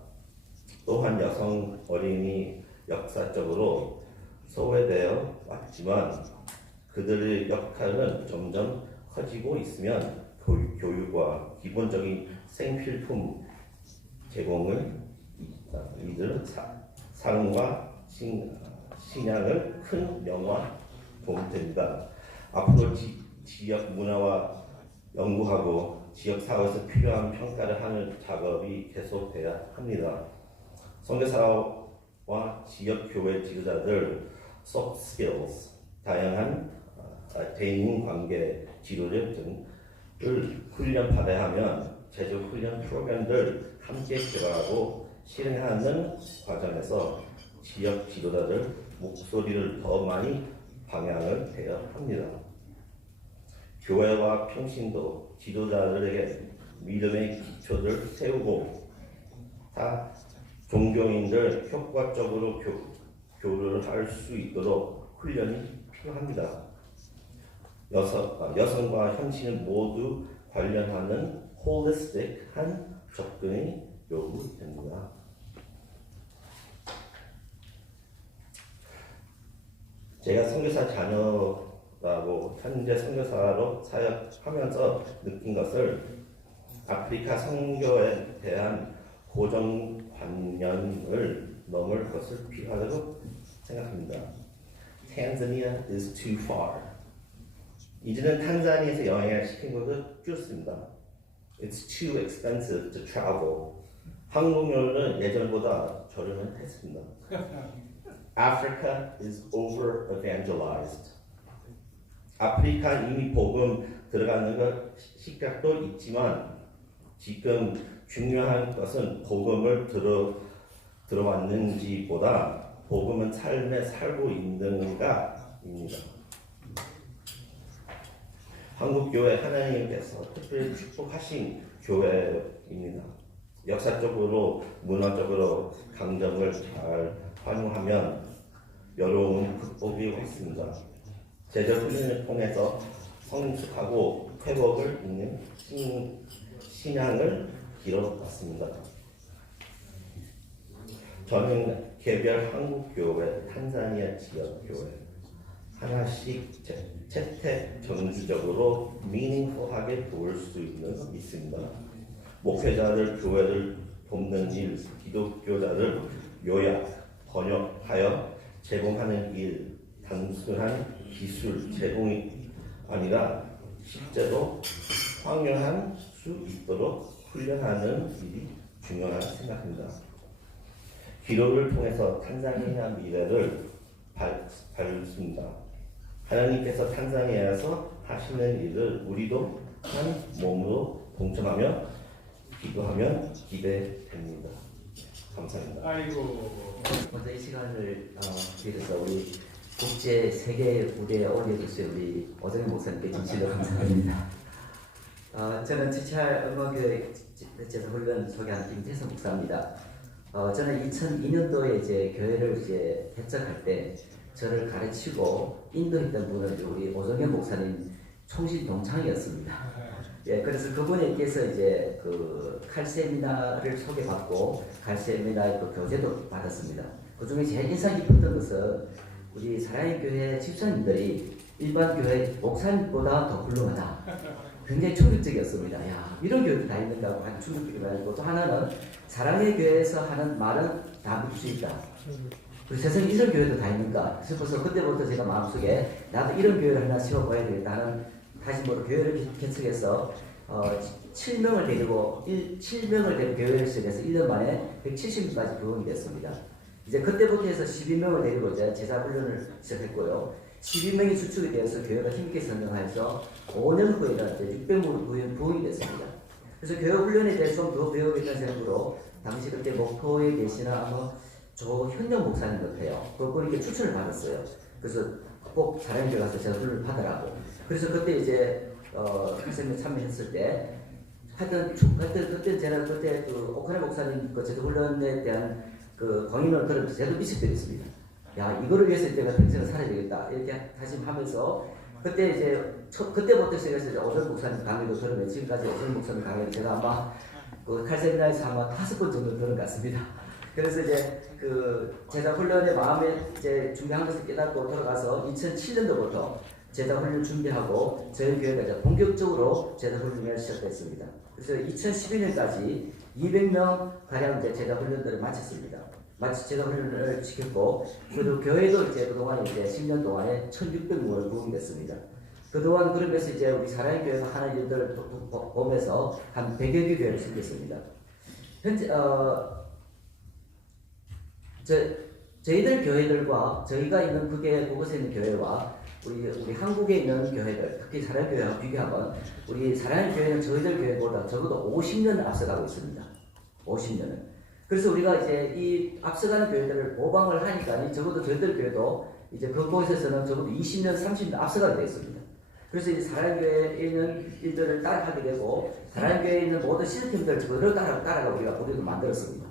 또한 여성 어린이 역사적으로 소외되어 왔지만 그들의 역할은 점점 커지고 있으면 교육과 기본적인 생필품 제공을 이들 사랑과 신앙을 큰 영화 도움됩니다. 앞으로 지역 문화와 연구하고 지역 사회에서 필요한 평가를 하는 작업이 계속돼야 합니다. 선교사와 지역 교회 지도자들 soft skills, 다양한 대인 관계 지도력 등을 훈련 받아야 하면 제조 훈련 프로그램들 함께 개발하고 실행하는 과정에서 지역 지도자들 목소리를 더 많이 방향을 해야 합니다. 교회와 평신도 지도자들에게 믿음의 기초를 세우고 다 종교인들 효과적으로 교류를 할 수 있도록 훈련이 필요합니다. 여성과 현실은 모두 관련하는 홀리스틱한 접근이 요구됩니다. 제가 선교사 자녀라고 현재 선교사로 사역하면서 느낀 것을 아프리카 선교에 대한 고정관념을 넘을 것을 필요하다고 생각합니다. Tanzania is too far. 이제는 탄자니아에서 여행을 시킨 것도 줄였습니다. It's too expensive to travel. 항공료는 예전보다 저렴은 했습니다. Africa is over evangelized. 아프리카 이미 복음 들어가는 것 시각도 있지만 지금 중요한 것은 복음을 들어왔는지보다 복음은 삶에 살고 있는가입니다. 한국교회 하나님께서 특별히 축복하신 교회입니다. 역사적으로 문화적으로 강점을 잘 활용하면 여러분 극복이 왔습니다. 제자 훈련을 통해서 성숙하고 회복을 잇는 신앙을 길어왔습니다. 저는 개별 한국교회, 탄자니아 지역교회 하나씩 채택 정기적으로 meaningful하게 도울 수 있습니다. 목회자들, 교회를 돕는 일, 기독교자를 요약, 번역하여 제공하는 일, 단순한 기술 제공이 아니라 실제로 확연할 수 있도록 훈련하는 일이 중요하다고 생각합니다. 기도를 통해서 탄자니아 미래를 밝습니다. 하나님께서 탄자니아에서 하시는 일을 우리도 한 몸으로 동참하며 기도하면 기대됩니다. 감사합니다. 먼저 이 시간을 빌어서 우리 국제 세계 무대에 올려주신 우리 오정현 목사님께 진실로 감사드립니다. 저는 GCR 응원교회 제사훈련 소개한 김태성 목사입니다. 저는 2002년도에 이제 교회를 이제 개척할 때 저를 가르치고 인도했던 분은 우리 오정현 목사님 총신 동창이었습니다. 예, 그래서 그분에게서 이제 그 칼세미나를 소개받고 칼세미나의 또 교재도 받았습니다. 그 중에 제일 인상 깊었던 것은 우리 사랑의 교회 집사님들이 일반 교회 목사님보다 더 훌륭하다. 굉장히 충격적이었습니다. 야, 이런 교회도 다 있는가 하고 아주 충격적이고, 또 하나는 사랑의 교회에서 하는 말은 다 믿을 수 있다. 우리 세상에 이런 교회도 다 있는가 싶어서 그때부터 제가 마음속에 나도 이런 교회를 하나 세워봐야 되겠다 하는 다짐으로 교회를 개척해서 7명을 데리고 교회를 시작해서 1년 만에 170명까지 부흥이 됐습니다. 이제 그때부터 해서 12명을 데리고 이제 제사훈련을 시작했고요. 12명이 주축이 되어서 교회가 힘있게 성장해서 5년 후에는 600명으로 부흥이 됐습니다. 그래서 교회 훈련에 대해 좀 더 배우겠다는 생각으로 당시 그때 목포에 계시는 아마 조현영 목사님 같아요. 그분에게 추천을 받았어요. 그래서 꼭 사랑의 교회 가서 제사훈련을 받으라고. 그래서 그때 이제 학생회 참여했을 때 하여튼 그때 제가 그때 그 오카네 목사님 그 제사훈련에 대한 그 강의를 들으면서 저도 미식되었습니다. 야, 이거를 위해서 내가 평생을 살아야 되겠다 이렇게 다짐하면서 그때 이제 그때부터 시작해서 오전 목사님 강의도 들으면 지금까지 오전 목사님 강의를 제가 아마 그 칼세미나에서 아마 5번 정도 들은 것 같습니다. 그래서 이제 그 제자 훈련의 마음에 이제 준비한 것을 깨닫고 돌아가서 2007년도부터 제자 훈련 준비하고 저희 교회가 이제 본격적으로 제자 훈련을 시작했습니다. 그래서 2012년까지 200명 가량 이제 제자 훈련들을 마쳤습니다. 제자 훈련을 시켰고, 그리고 교회도 이제 그동안 이제 10년 동안에 1,600명을 부흥이 됐습니다. 그동안 그러면서 이제 우리 사랑의 교회가 하는 일들을 보면서 한 100여 개 교회를 생겼습니다. 현재 저희들 교회들과 저희가 있는 그곳에 있는 교회와 우리 한국에 있는 교회들, 특히 사랑의 교회와 비교하면 우리 사랑의 교회는 저희들 교회보다 적어도 50년을 앞서가고 있습니다. 50년을. 그래서 우리가 이제 이 앞서가는 교회들을 모방을 하니까 적어도 저희들 교회도 이제 그곳에서는 적어도 20년, 30년 앞서가게 되어 있습니다. 그래서 이제 사랑의 교회에 있는 일들을 따라하게 되고 사랑의 교회에 있는 모든 시스템들을 그대로 따라가 우리도 만들었습니다.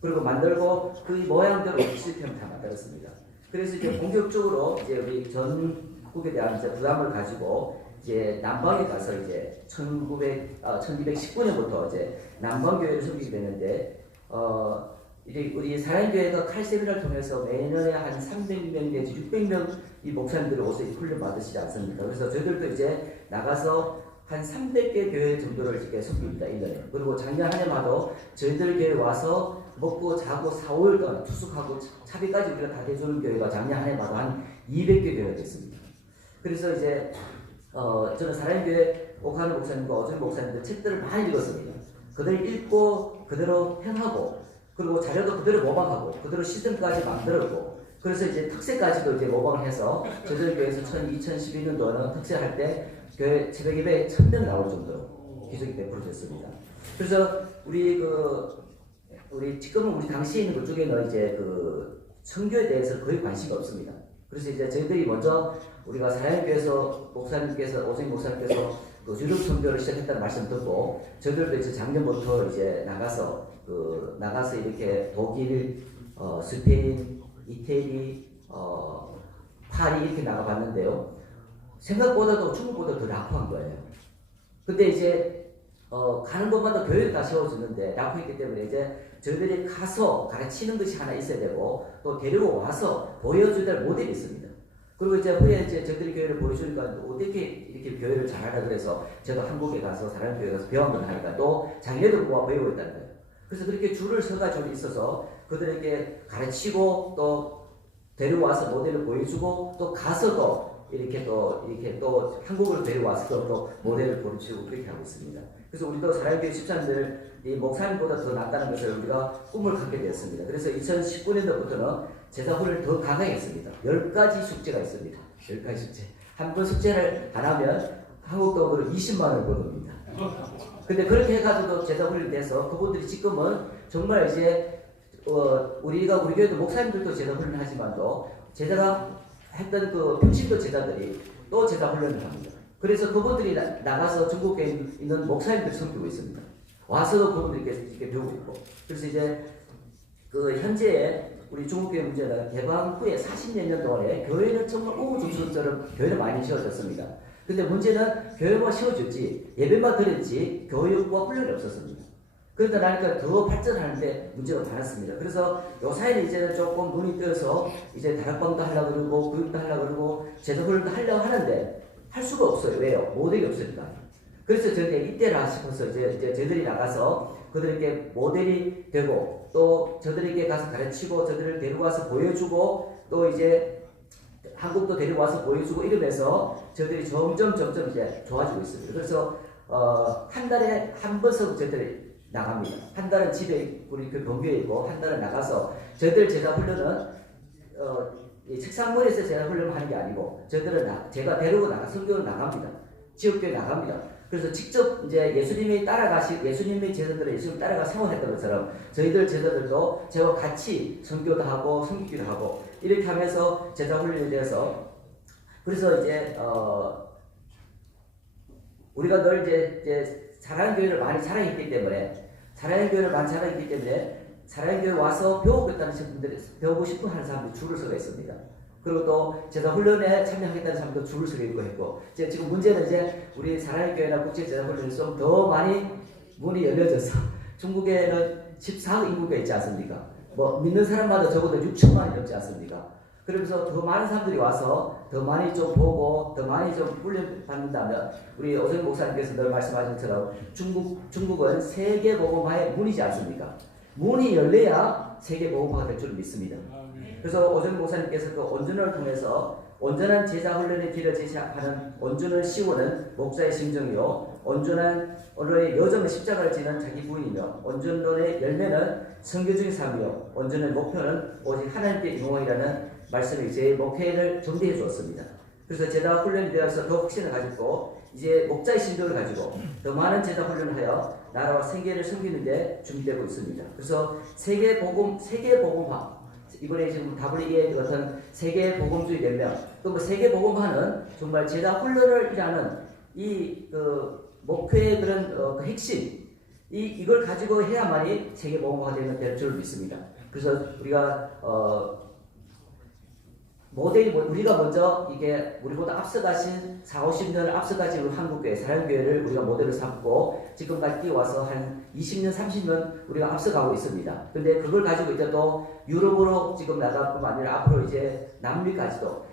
그리고 만들고 그 모양대로 시스템을 다 만들었습니다. 그래서 이제 본격적으로 이제 우리 전국에 대한 이제 부담을 가지고 이제 남방에 가서 이제 1219년부터 이제 남방교회를 섬기게 되는데 이제 우리 사랑교회가 칼세미나를 통해서 매년에 한 300명 내지 600명 이 목사님들이 오서 훈련 받으시지 않습니까? 그래서 저희들도 이제 나가서 한 300개 교회 정도를 이렇게 섬깁니다. 1년에. 그리고 작년 한 해마도 저희들 교회 와서 먹고 자고 4, 5일 동안 투숙하고 차비까지 우리가 다 대주는 교회가 작년 한 해마도 한 200개 교회가 됐습니다. 그래서 이제 저는 사랑교회 옥하는 목사님과 어준 목사님들 책들을 많이 읽었습니다. 그들 읽고 그대로 행하고 그리고 자료도 그대로 모방하고 그대로 시스템까지 만들었고 그래서 이제 특세까지도 이제 모방을 해서 저희 교회에서 2012년도에는 특세할 때 교회 새벽 예배에 1000명 나올 정도로 기적이 베풀어졌습니다. 그래서 우리 지금은 우리 당시에 있는 그쪽에는 이제 그 선교에 대해서 거의 관심이 없습니다. 그래서 이제 저희들이 먼저 우리가 사랑교회에서 목사님께서 오승희 목사님께서 그 유럽 선교를 시작했다는 말씀 듣고 저희들도 이제 작년부터 이제 나가서 이렇게 독일, 스페인, 이태리, 파리 이렇게 나가봤는데요. 생각보다도 중국보다 더 낙후한 거예요. 근데 이제 가는 곳마다 교회를 다 세워주는데 낙후했기 때문에 이제 저희들이 가서 가르치는 것이 하나 있어야 되고 또 데리고 와서 보여줘야 될 모델이 있습니다. 그리고 이제 후에 이제 저희들이 교회를 보여주니까 어떻게 이렇게 교회를 잘하라 그래서 제가 한국에 가서 다른 교회 가서 배웠는 하니까 또 자기네도 모아 배우고 있다는 거예요. 그래서 그렇게 줄을 서가지고 있어서 그들에게 가르치고 또 데려와서 모델을 보여주고 또 가서도 이렇게 또 한국으로 데려와서 또 모델을 보여주고 그렇게 하고 있습니다. 그래서 우리도 사랑교회 집사님들이 목사님보다 더 낫다는 것을 우리가 꿈을 갖게 되었습니다. 그래서 2019년도부터는 제자훈련을 더 강화했습니다. 10가지 숙제가 있습니다. 10가지 숙제. 한 번 숙제를 안 하면 한국 돈으로 20만 원을 벌습니다. 근데 그렇게 해가지고 제자훈련이 돼서 그분들이 지금은 정말 이제 우리 교회도 목사님들도 제자훈련을 하지만도 제자가 했던 그 평신도 제자들이 또 제자훈련을 합니다. 그래서 그분들이 나가서 중국에 있는 목사님들 섬기고 있습니다. 와서도 그분들이 이렇게 배우고 있고. 그래서 이제 그 현재 우리 중국교회 문제는 개방 후에 40여 년 동안에 교회는 정말 우후죽순처럼 교회를 많이 세워졌습니다. 근데 문제는 교회만 세워졌지 예배만 드렸지 교육과 훈련이 없었습니다. 그러다 나니까 더 발전하는데 문제가 많았습니다. 그래서 요사이는 이제는 조금 눈이 뜨여서 이제 다락방도 하려고 그러고 교육도 하려고 그러고 제도훈련도 하려고 하는데 할 수가 없어요. 왜요? 모델이 없으니까. 그래서 저희가 이때라 싶어서 이제 저희들이 나가서 그들에게 모델이 되고 또 저들에게 가서 가르치고 저들을 데려와서 보여주고 또 이제 한국도 데려와서 보여주고 이러면서 저희들이 점점 이제 좋아지고 있습니다. 그래서 한 달에 한 번씩 저희들이 나갑니다. 한 달은 집에 우리 그 본교에 있고 한 달은 나가서 저희들 제자 훈련은 이 책상머리에서 제자 훈련을 하는 게 아니고 저희들은 제가 데리고 선교를 나갑니다. 지역교회 나갑니다. 그래서 직접 이제 예수님의 제자들을 예수님 따라가 생활했던 것처럼 저희들 제자들도 저와 같이 선교도 하고 섬기기도 하고 이렇게 하면서 제자 훈련에 대해서 그래서 이제 우리가 늘 이제 사랑의 교회를 많이 자랑했기 때문에 사랑의 교회 와서 배우고 싶어 하는 사람들이 줄을 서가 있습니다. 그리고 또 제자 훈련에 참여하겠다는 사람도 줄을 서게 있고 지금 문제는 이제 우리 사랑의 교회나 국제 제자 훈련이 좀 더 많이 문이 열려져서 중국에는 14억 인구가 있지 않습니까? 뭐 믿는 사람마다 적어도 6천만이 넘지 않습니까? 그러면서 더 많은 사람들이 와서 더 많이 좀 보고 더 많이 좀 훈련 받는다면 우리 오승희 목사님께서 늘 말씀하신 것처럼 중국은 세계 복음화의 문이지 않습니까? 문이 열려야 세계 복음화가 될 줄 믿습니다. 그래서 오승희 목사님께서 그 온전을 통해서 온전한 제자 훈련의 길을 제시하는 온전을 씌우는 목사의 심정이요 온전한 언론의 여정의 십자가를 지는 자기 부인이며 온전론의 열매는 선교적인 삶이요 온전의 목표는 오직 하나님께 영광이라는 말씀이 제 목회를 정리해 주었습니다. 그래서 제자 훈련에 대해서 더 확신을 가지고 이제 목자의 심정을 가지고 더 많은 제자 훈련을 하여 나라와 생계를 섬기는 데 준비되고 있습니다. 그래서 세계 복음화 이번에 지금 WEA의 어떤 세계 복음주의 연맹 또 세계 복음화는 정말 제자 훈련을 일하는 이 목회의 그런 핵심 이걸 가지고 해야만이 세계 복음화가 되는 될 줄 믿습니다. 그래서 우리가 우리가 먼저 이게 우리보다 앞서가신 40-50년을 앞서가신 한국교회, 사랑교회를 우리가 모델로 삼고 지금까지 뛰어와서 한 20년, 30년 우리가 앞서가고 있습니다. 근데 그걸 가지고 이제 또 유럽으로 지금 나갈 뿐만 아니라 앞으로 이제 남미까지도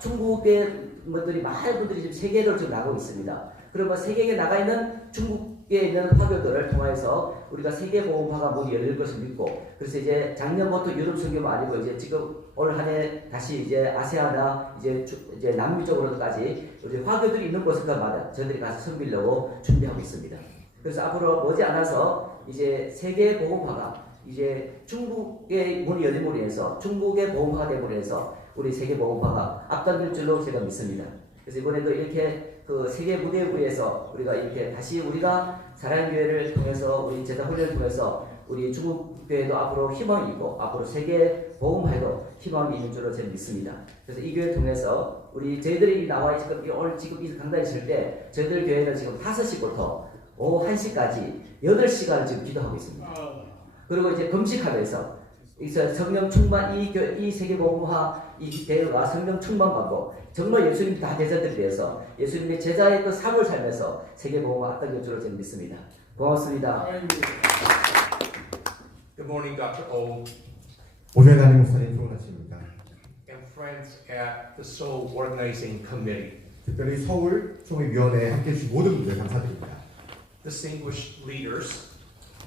중국의 분들이 많은 분들이 지금 세계로 좀 나가고 있습니다. 그러면 세계에 나가 있는 중국에 있는 화교들을 통해서 우리가 세계보험화가 문이 열릴 것을 믿고, 그래서 이제 작년부터 유럽 선교가 아니고 이제 지금 올 한 해 다시 이제 아세아나 이제 남미 쪽으로까지 우리 화교들이 있는 곳마다 저희들이 가서 섬기려고 준비하고 있습니다. 그래서 앞으로 머지 않아서 이제 세계보험화가 이제 중국의 문이 열림으로 인해서 중국의 보험화가 됨으로 인해서 우리 세계보험화가 앞당길 줄로 제가 믿습니다. 그래서 이번에도 이렇게 그 세계 무대 위에서 우리가 이렇게 다시 우리가 사랑의 교회를 통해서 우리 제자 훈련을 통해서 우리 중국 교회도 앞으로 희망이 있고 앞으로 세계 보험화에도 희망이 있는 줄로 저는 믿습니다. 그래서 이 교회를 통해서 우리 저희들이 나와 지금 오늘 지금 이 강단에 있을 때 저희들 교회는 지금 5시부터 오후 1시까지 8시간을 지금 기도하고 있습니다. 그리고 이제 금식하면서 성령 충만 이 세계보험화 이 대회가 성령 충만 받고 정말 예수님 다 대자들에 대해서 예수님의 제자의 그 삶을 살면서 세계보험화 앞당길 줄로 저는 믿습니다. 고맙습니다. Good morning, Dr. O 오재단임 목사님 좋은 아침입니다. and friends at the Seoul Organizing Committee. 특별히 서울 총회위원회에 함께해 주신 모든 분들 감사드립니다. Distinguished leaders,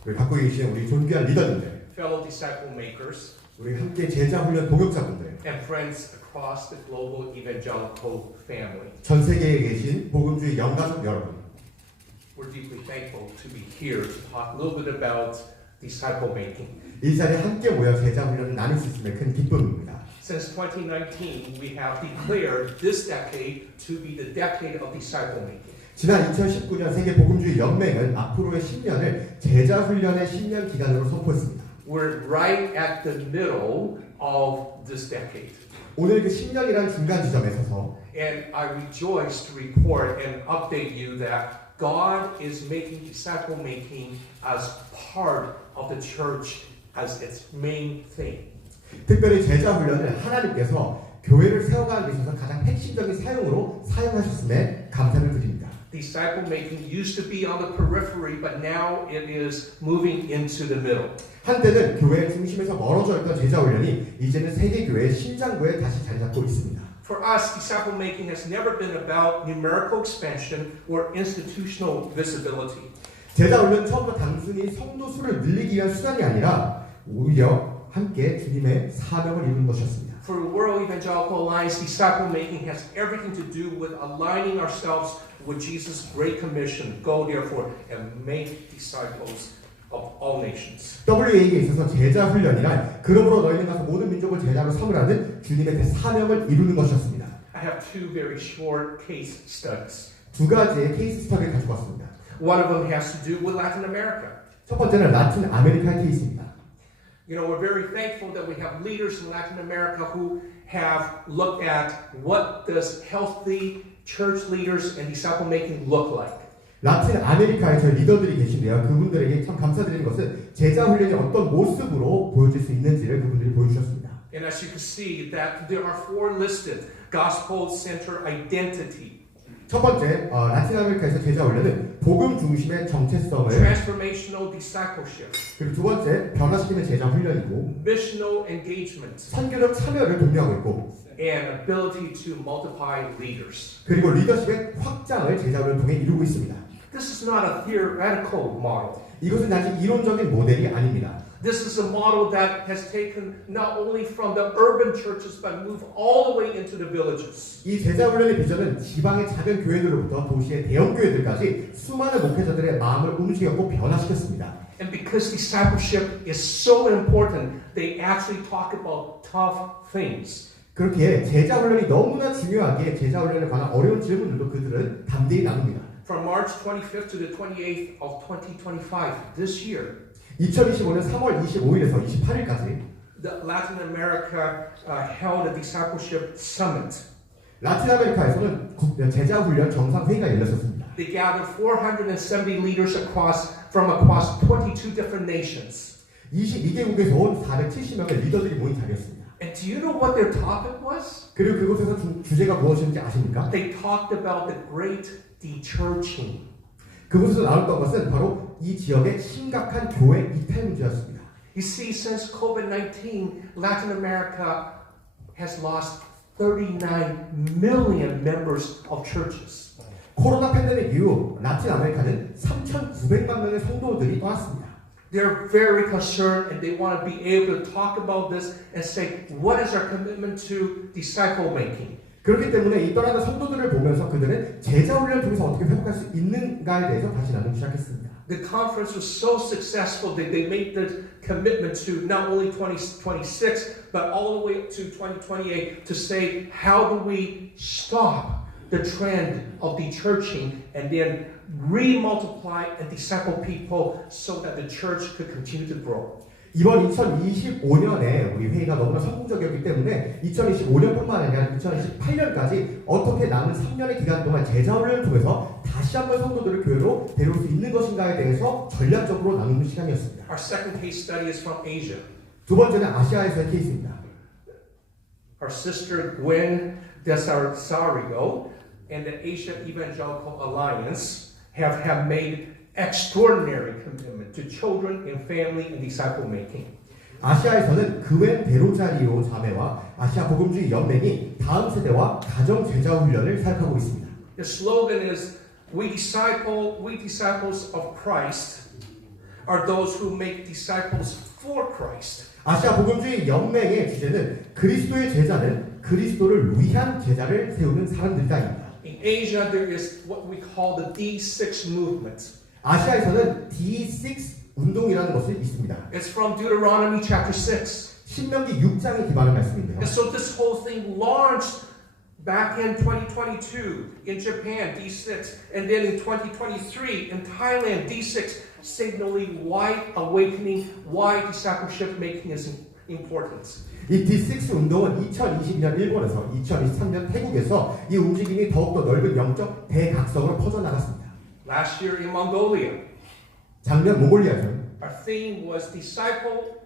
우리 갖고 계신 우리 존귀한 리더님들, fellow disciple makers, 우리 함께 제자 훈련 동역자분들, and friends across the global evangelical family. 전 세계에 계신 복음주의 영가족 여러분, We're deeply thankful to be here to talk a little bit about disciple making. 이 자리에 함께 모여 제자 훈련을 나눌 수 있음에 큰 기쁨입니다. Since 2019, we have declared this decade to be the decade of disciple making. 지난 2019년 세계 복음주의 연맹은 앞으로의 10년을 제자 훈련의 10년 기간으로 선포했습니다. We're right at the middle of this decade. 오늘 그 10년이라는 중간 지점에 서서 And I rejoice to report and update you that God is making disciple making as part of the church as its main thing. 특별히 제자 훈련을 하나님께서 교회를 세워가는 데 있어서 가장 핵심적인 사용으로 사용하셨음에 감사를 드립니다. Disciple making used to be on the periphery, but now it is moving into the middle. 한때는 교회 중심에서 멀어져 있던 제자 훈련이 이제는 세계 교회의 심장부에 다시 자리 잡고 있습니다. For us, disciple making has never been about numerical expansion or institutional visibility. 제자 훈련 처음부터 단순히 성도 수를 늘리기 위한 수단이 아니라 오히려 함께 주님의 사명을 이루는 것이었습니다. For the World Evangelical Alliance, disciple making has everything to do with aligning ourselves with Jesus' great commission. Go therefore and make disciples of all nations. WA에 있어서 제자 훈련이란 그러므로 너희는 가서 모든 민족을 제자로 삼으라는 주님의 그 사명을 이루는 것이었습니다. I have two very short case studies. 두 가지의 케이스 스터디를 가지고 왔습니다. One of them has to do with Latin America. 첫 번째는 라틴 아메리카 케이스입니다. You know, we're very thankful that we have leaders in Latin America who have looked at what does healthy church leaders and disciple making look like. 라틴 아메리카에 저희 리더들이 계신데요. 그분들에게 참 감사드리는 것은 제자 훈련이 어떤 모습으로 보여질 수 있는지를 그분들이 보여주셨습니다. And as you can see that there are four listed: gospel-centered identity, 첫 번째, 라틴 아메리카에서 제자 훈련은 복음 중심의 정체성을, transformational discipleship, 그리고 두 번째, 변화시키는 제자 훈련이고, missional engagement, 선교적 참여를 독려하고 있고, and ability to multiply leaders. 그리고 리더십의 확장을 제자 훈련을 통해 이루고 있습니다. This is not a theoretical model. 이것은 단지 이론적인 모델이 아닙니다. This is a model that has taken not only from the urban churches but moved all the way into the villages. 이 제자 훈련의 비전은 지방의 작은 교회들로부터 도시의 대형 교회들까지 수많은 목회자들의 마음을 움직였고 변화시켰습니다. And because discipleship is so important, they actually talk about tough things. 그렇게 제자 훈련이 너무나 중요하기에 제자 훈련에 관한 어려운 질문들도 그들은 담대히 나눕니다. From March 25th to the 28th of 2025, this year, 2025년 3월 25일에서 28일까지 the Latin America held a discipleship summit. 라틴 아메리카에서는 제자 훈련 정상 회의가 열렸었습니다. They gathered 470 leaders from across 22 different nations. 22개국에서 온 470명의 리더들이 모인 자리였습니다. And do you know what their topic was? 그리고 그곳에서 주제가 무엇인지 아십니까? They talked about the great dechurching. 그곳에서 나왔던 것은 바로 이 지역의 심각한 교회 이탈 문제였습니다. You see, since COVID-19, Latin America has lost 39 million members of churches. 코로나 팬데믹 이후 라틴 아메리카는 3,900만 명의 성도들이 떠났습니다. They're very concerned and they want to be able to talk about this and say, what is our commitment to disciple making? 그렇기 때문에 이 떠나는 성도들을 보면서 그들은 제자 훈련을 통해서 어떻게 회복할 수 있는가에 대해서 다시 나누기 시작했습니다. The conference was so successful that they made the commitment to not only 2026, but all the way up to 2028 to say, how do we stop the trend of dechurching and then re-multiply and disciple people so that the church could continue to grow. 이번 2025년에 우리 회의가 너무나 성공적이었기 때문에 2025년뿐만 아니라 2028년까지 어떻게 남은 3년의 기간 동안 제자훈련을 통해서 다시 한번 성도들을 교회로 데려올 수 있는 것인가에 대해서 전략적으로 나누는 시간이었습니다. Our second case study is from Asia. 두 번째는 아시아에서의 케이스입니다. Our sister Gwen Desarzario and the Asia Evangelical Alliance have made extraordinary commitment to children and family and disciple making. 아시아에서는 그웬 데로자리오 자매와 아시아 복음주의 연맹이 다음 세대와 가정 제자 훈련을 사역하고 있습니다. The slogan is we disciples of Christ are those who make disciples for Christ. 아시아 복음주의 연맹의 주제는 그리스도의 제자는 그리스도를 위한 제자를 세우는 사람들이다입니다. In Asia there is what we call the D6 movement. 아시아에서는 D6 운동이라는 것이 있습니다. It's from Deuteronomy chapter 6. 신명기 6장에 기반한 말씀인데요. And so this whole thing launched back in 2022 in Japan, D6, and then in 2023 in Thailand, D6, signaling why awakening, why discipleship making is important. 이 D6 운동은 2022년 일본에서 2023년 태국에서 이 움직임이 더욱더 넓은 영적 대각성으로 퍼져나갔습니다. Last year in Mongolia, 작년 몽골리아죠. our theme was disciple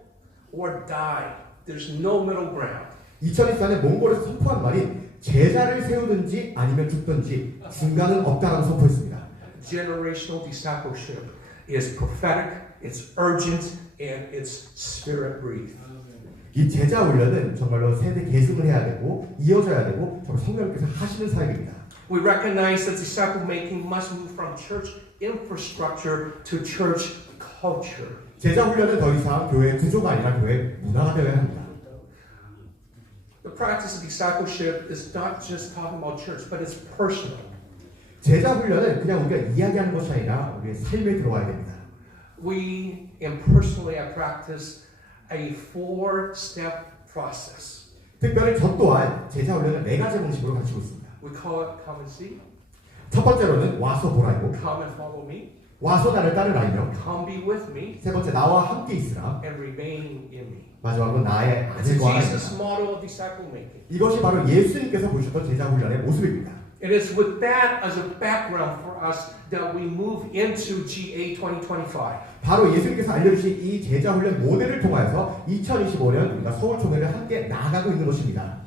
or die. There's no middle ground. 2024년 몽골에서 선포한 말이 제자를 세우든지 아니면 죽든지 중간은 없다라고 선포했습니다. Generational discipleship is prophetic, it's urgent, and it's spirit breathed. 이 제자 훈련은 정말로 세대 계승을 해야 되고 이어져야 되고 정말 성령께서 하시는 사역입니다. We recognize that disciple making must move from church infrastructure to church culture. 제자 훈련은 더 이상 교회 구조가 아니라 교회 문화가 되어야 합니다. The practice of discipleship is not just talking about church, but it's personal. 제자 훈련은 그냥 우리가 이야기하는 것이 아니라 우리의 삶에 들어와야 됩니다. We and personally I practice a 4-step process. 특별히 저 또한 제자 훈련을 4가지 방식으로 가르치고 있습니다. We call it come and see, 첫 번째로는 와서 보라이고, come and follow me, 와서 나를 따르라이며, come be with me, 세 번째 나와 함께 있으라, and remain in me. 마지막으로 나의 It's a 아들과 Jesus 아내라. model of disciple making. 이것이 바로 예수님께서 보셨던 제자 훈련의 모습입니다. It is with that as a background for us that we move into GA 2025. 바로 예수님께서 알려주신 이 제자 훈련 모델을 통해서 2025년 우리가 서울 총회를 함께 나아가고 있는 것입니다.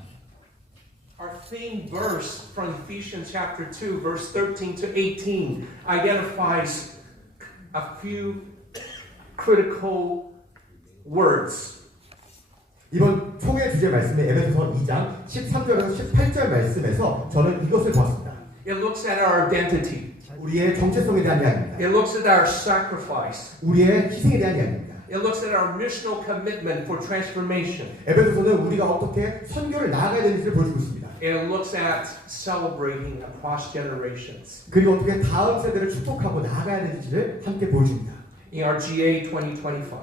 Our theme verse from Ephesians chapter 2, verse 13 to 18 identifies a few critical words. 이번 총회 주제 말씀의 에베소서 2장 13절에서 18절 말씀에서 저는 이것을 보았습니다. It looks at our identity. 우리의 정체성에 대한 이야기입니다. It looks at our sacrifice. 우리의 희생에 대한 이야기입니다. It looks at our missional commitment for transformation. 에베소서는 우리가 어떻게 선교를 나아가야 되는지를 보여주고 있습니다. And it looks at celebrating across generations. 그리고 어떻게 다음 세대를 축복하고 나아가야 되는지를 함께 보여줍니다. In our GA 2025.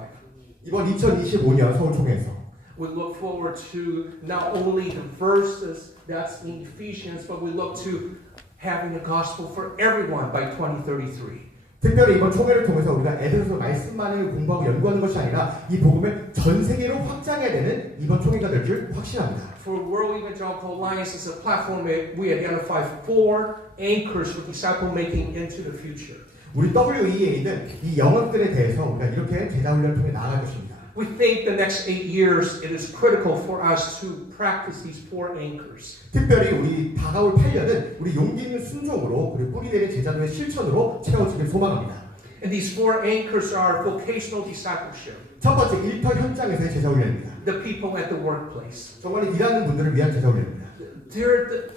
이번 2025년 서울 총회에서 we look forward to not only the verses that's in Ephesians, but we look to having the gospel for everyone by 2033. 특별히 이번 총회를 통해서 우리가 에베소서 말씀만을 공부하고 연구하는 것이 아니라 이 복음을 전 세계로 확장해야 되는 이번 총회가 될 줄 확신합니다. For World Evangelical Alliance is a platform that we identify 4 anchors for disciple making into the future. 우리 WEA는 이 영역들에 대해서 우리가 이렇게 제자 훈련을 통해 나아갈 것입니다. We think the next 8 years it is critical for us to practice these 4 anchors. 특별히 우리 다가올 8년은 우리 용기 있는 순종으로 그리고 뿌리 내린 제자도의 실천으로 채워지길 소망합니다. And these 4 anchors are vocational discipleship. 첫 번째 일터 현장에서의 제자 훈련입니다. The people at the workplace. 정말 일하는 분들을 위한 제자 훈련입니다. they're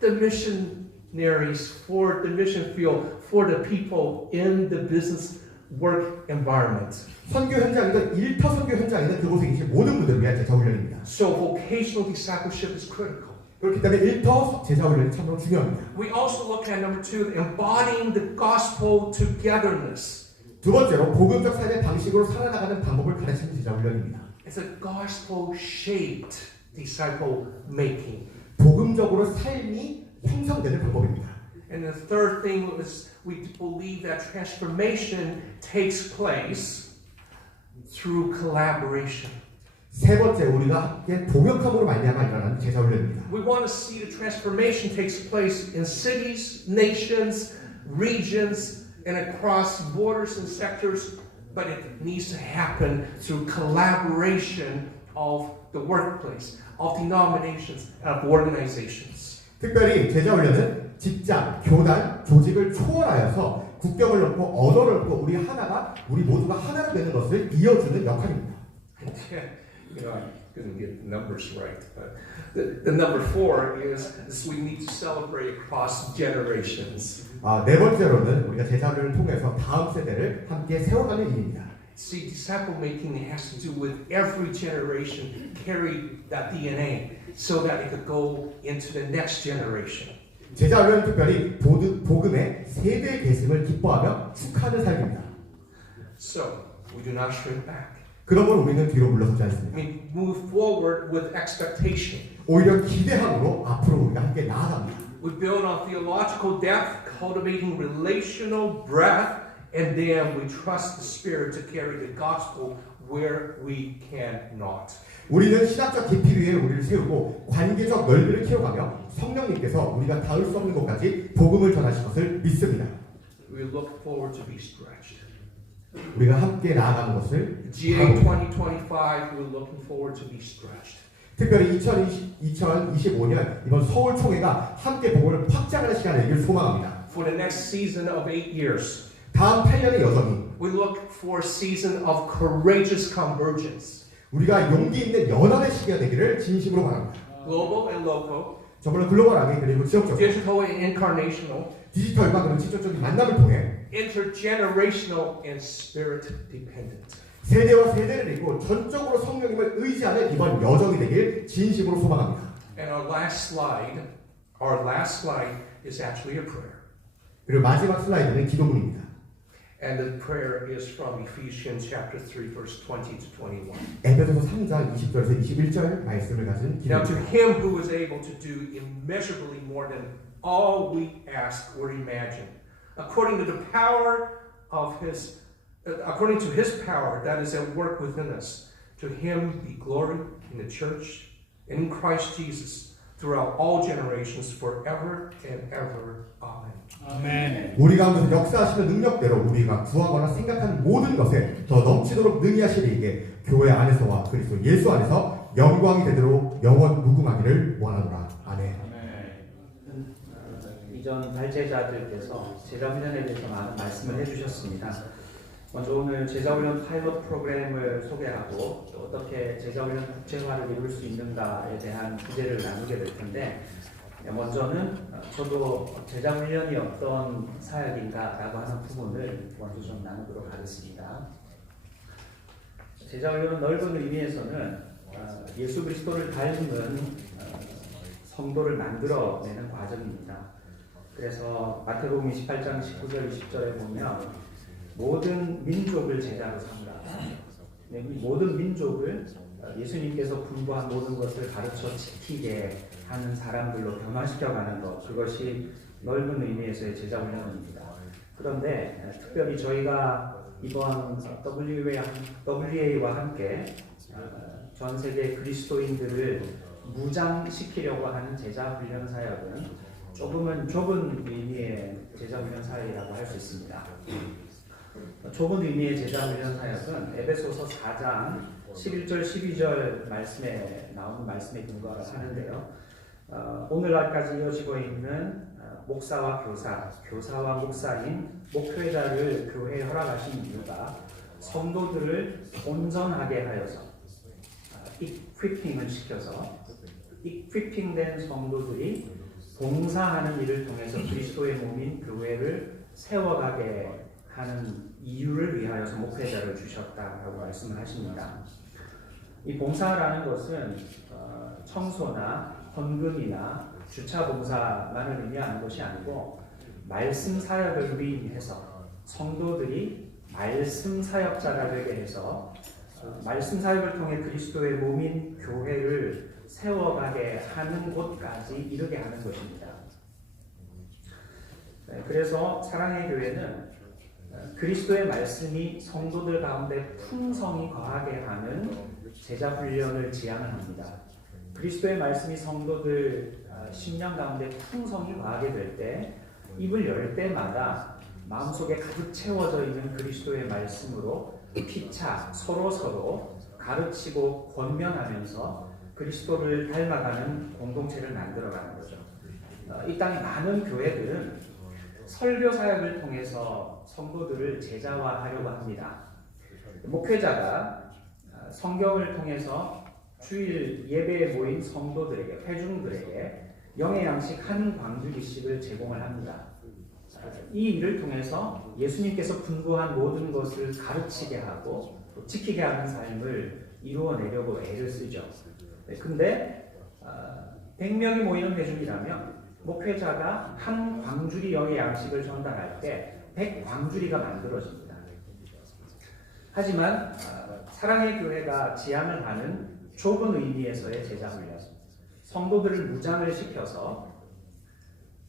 the missionaries for the mission field, for the people in the business work environment. 선교 현장이든 일터 선교 현장이든 그곳에 계신 모든 분들을 위한 제자 훈련입니다. So vocational discipleship is critical. 그렇기 때문에 일터 제자 훈련이 참으로 중요합니다. We also look at number 2, embodying the gospel togetherness. 두 번째로 복음적 삶의 방식으로 살아나가는 방법을 가르치는 제자 훈련입니다. It's a gospel-shaped disciple making. 복음적으로 삶이 형성되는 방법입니다. And the third thing is we believe that transformation takes place through collaboration. 세 번째, 우리가 함께 동역함으로 말미암아 일어나는 제자 훈련입니다. We want to see the transformation takes place in cities, nations, regions, and across borders and sectors, but it needs to happen through collaboration of the workplace, of denominations, of organizations. 특별히 제자 훈련은 직장, 교단, 조직을 초월하여서 국경을 넘고 언어를 넘고 우리 모두가 하나가 되는 것을 이어주는 역할입니다. You know, I couldn't get the numbers right, but the number 4 is we need to celebrate across generations. 네 번째로는 우리가 제자 훈련을 통해서 다음 세대를 함께 세워가는 일입니다. See, disciple making has to do with every generation carry that DNA so that it could go into the next generation. 제자 훈련은 특별히 복음의 세대 계승을 기뻐하며 축하하는 삶입니다. So, we do not shrink back. 그러므로 우리는 뒤로 물러서지 않습니다. We move forward with expectation. 오히려 기대함으로 앞으로 우리가 함께 나아갑니다. We build on theological depth, cultivating relational breadth, and then we trust the Spirit to carry the gospel where we cannot. 우리는 신학적 깊이 위에 우리를 세우고 관계적 넓이를 키워가며 성령님께서 우리가 닿을 수 없는 곳까지 복음을 전하실 것을 믿습니다. We look forward to be stretched. 우리가 함께 나아가는 것을 GA 2025, we're looking forward to be stretched. 특별히 2025년 이번 서울 총회가 함께 복음을 확장하는 시간을 되길 소망합니다. For the next season of 8 years, 다음 8년의 여정이 we look for a season of courageous convergence. 우리가 용기 있는 연합의 시기가 되기를 진심으로 바랍니다. Global and local, 정말로 글로벌하게 그리고 지역적, digital and incarnational, 디지털과 그런 직접적인 만남을 통해 intergenerational and spirit dependent. 세대와 세대를 잇고 전적으로 성령님을 의지하는 이번 여정이 되길 진심으로 소망합니다. And our last slide is actually a prayer. 그리고 마지막 슬라이드는 기도문입니다. And the prayer is from Ephesians chapter 3, verse 20 to 21. 에베소서 3장 20절에서 21절 말씀을 가진 Now to 기도입니다. him who is able to do immeasurably more than all we ask or imagine, according to his power that is at work within us, to him be glory in the church and in Christ Jesus throughout all generations, forever and ever. Amen. 우리 가운데서 역사하시는 능력대로 우리가 구하거나 생각하는 모든 것에 더 넘치도록 능히하시리이게 교회 안에서와 그리스도 예수 안에서 영광이 되도록 영원 무궁하기를 원하노라. 아멘. 이전 발제자들께서 제자훈련에 대해서 많은 말씀을 해주셨습니다. 먼저 오늘 제자훈련 파일럿 프로그램을 소개하고 어떻게 제자훈련 국제화를 이룰 수 있는가에 대한 주제를 나누게 될 텐데, 먼저는 저도 제자훈련이 어떤 사역인가라고 하는 부분을 먼저 좀 나누도록 하겠습니다. 제자훈련은 넓은 의미에서는 예수 그리스도를 닮은 성도를 만들어내는 과정입니다. 그래서 마태복음 28장 19절 20절에 보면 모든 민족을 제자로 삼으라. 이 모든 민족을 예수님께서 분부한 모든 것을 가르쳐 지키게 하는 사람들로 변화시켜가는 것, 그것이 넓은 의미에서의 제자훈련입니다. 그런데 특별히 저희가 이번 WA와 함께 전 세계 그리스도인들을 무장시키려고 하는 제자훈련 사역은 조금은 좁은 의미의 제자훈련 사역이라고 할 수 있습니다. 좁은 의미의 제자훈련 사역은 에베소서 4장 11절 12절 말씀에 나오는 말씀에 근거를 하는데요. 오늘날까지 이어지고 있는 목사와 교사와 목사인 목회자를 교회에 허락하신 이유가 성도들을 온전하게 하여서 이퀴핑을 시켜서 이퀴핑된 성도들이 봉사하는 일을 통해서 그리스도의 몸인 교회를 세워가게 하는 이유를 위하여서 목회자를 주셨다라고 말씀을 하십니다. 이 봉사라는 것은 청소나 헌금이나 주차 봉사만을 의미하는 것이 아니고 말씀 사역을 위임해서 성도들이 말씀 사역자가 되게 해서 말씀 사역을 통해 그리스도의 몸인 교회를 세워가게 하는 곳까지 이르게 하는 것입니다. 그래서 사랑의 교회는 그리스도의 말씀이 성도들 가운데 풍성히 거하게 하는 제자 훈련을 지향을 합니다. 그리스도의 말씀이 성도들 심령 가운데 풍성히 거하게 될 때 입을 열 때마다 마음속에 가득 채워져 있는 그리스도의 말씀으로 피차 서로 가르치고 권면하면서 그리스도를 닮아가는 공동체를 만들어가는 거죠. 이 땅의 많은 교회들은 설교 사역을 통해서 성도들을 제자화하려고 합니다. 목회자가 성경을 통해서 주일 예배에 모인 성도들에게, 회중들에게 영의 양식 한 광주기씩을 제공을 합니다. 이 일을 통해서 예수님께서 분부한 모든 것을 가르치게 하고 또 지키게 하는 삶을 이루어내려고 애를 쓰죠. 근데 100명이 모이는 회중이라면 목회자가 한 광주리 영의 양식을 전달할 때 100광주리가 만들어집니다. 하지만 사랑의 교회가 지향을 하는 좁은 의미에서의 제자훈련, 성도들을 무장을 시켜서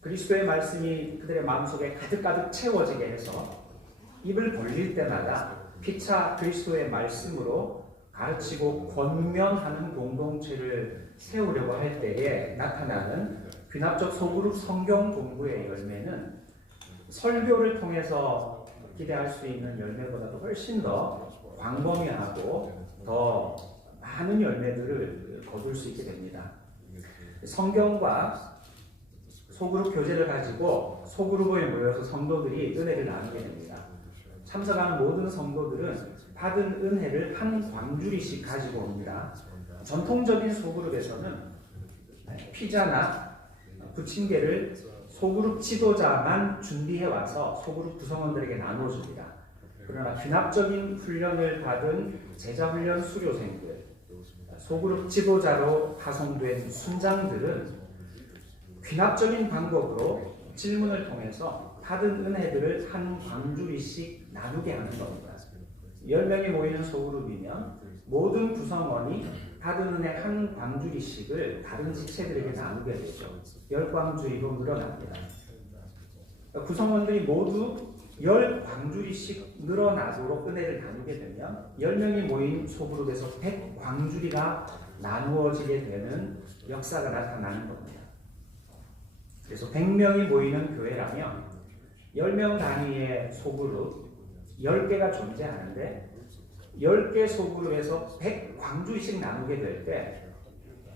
그리스도의 말씀이 그들의 마음속에 가득가득 채워지게 해서 입을 벌릴 때마다 피차 그리스도의 말씀으로 가르치고 권면하는 공동체를 세우려고 할 때에 나타나는 귀납적 소그룹 성경 공부의 열매는 설교를 통해서 기대할 수 있는 열매보다도 훨씬 더 광범위하고 더 많은 열매들을 거둘 수 있게 됩니다. 성경과 소그룹 교제를 가지고 소그룹에 모여서 성도들이 은혜를 나누게 됩니다. 참석하는 모든 성도들은 받은 은혜를 한 광주리씩 가지고 옵니다. 전통적인 소그룹에서는 피자나 부침개를 소그룹 지도자만 준비해 와서 소그룹 구성원들에게 나누어 줍니다. 그러나 귀납적인 훈련을 받은 제자훈련 수료생들, 소그룹 지도자로 파송된 순장들은 귀납적인 방법으로 질문을 통해서 받은 은혜들을 한 광주리씩 나누게 하는 겁니다. 10명이 모이는 소그룹이면 모든 구성원이 받은 은혜 한 광주리씩을 다른 지체들에게 나누게 되죠. 10광주리로 늘어납니다. 구성원들이 모두 10광주리씩 늘어나도록 은혜를 나누게 되면 10명이 모인 소그룹에서 100광주리가 나누어지게 되는 역사가 나타나는 겁니다. 그래서 100명이 모이는 교회라면 10명 단위의 소그룹 10개가 존재하는데 10개 소그룹에서 100광주리씩 나누게 될 때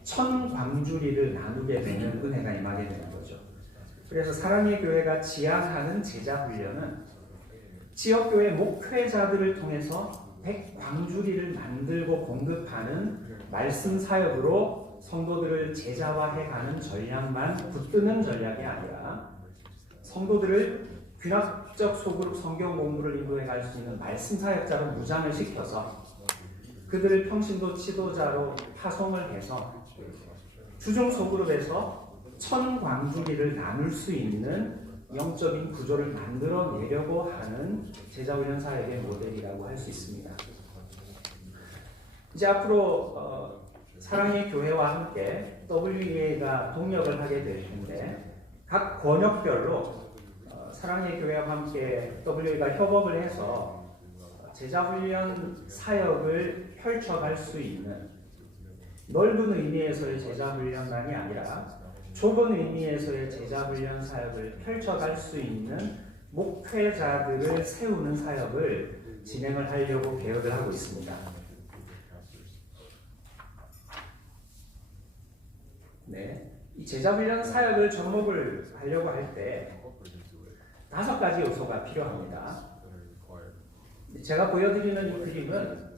1000광주리를 나누게 되는 은혜가 임하게 되는 거죠. 그래서 사랑의 교회가 지향하는 제자훈련은 지역교회 목회자들을 통해서 100광주리를 만들고 공급하는 말씀 사역으로 성도들을 제자화해가는 전략만 붙드는 전략이 아니라 성도들을 귀납적 소그룹 성경 공부를 인도해 갈 수 있는 말씀 사역자로 무장을 시켜서 그들을 평신도 지도자로 파송을 해서 주중 소그룹에서 1000광주리를 나눌 수 있는 영적인 구조를 만들어내려고 하는 제자훈련 사역의 모델이라고 할 수 있습니다. 이제 앞으로 사랑의 교회와 함께 WEA가 동력을 하게 될 텐데 각 권역별로 사랑의 교회와 함께 WEA가 협업을 해서 제자훈련 사역을 펼쳐갈 수 있는 넓은 의미에서의 제자훈련만이 아니라 좁은 의미에서의 제자훈련 사역을 펼쳐갈 수 있는 목회자들을 세우는 사역을 진행을 하려고 계획을 하고 있습니다. 네, 이 제자훈련 사역을 접목을 하려고 할 때 5가지 요소가 필요합니다. 제가 보여드리는 이 그림은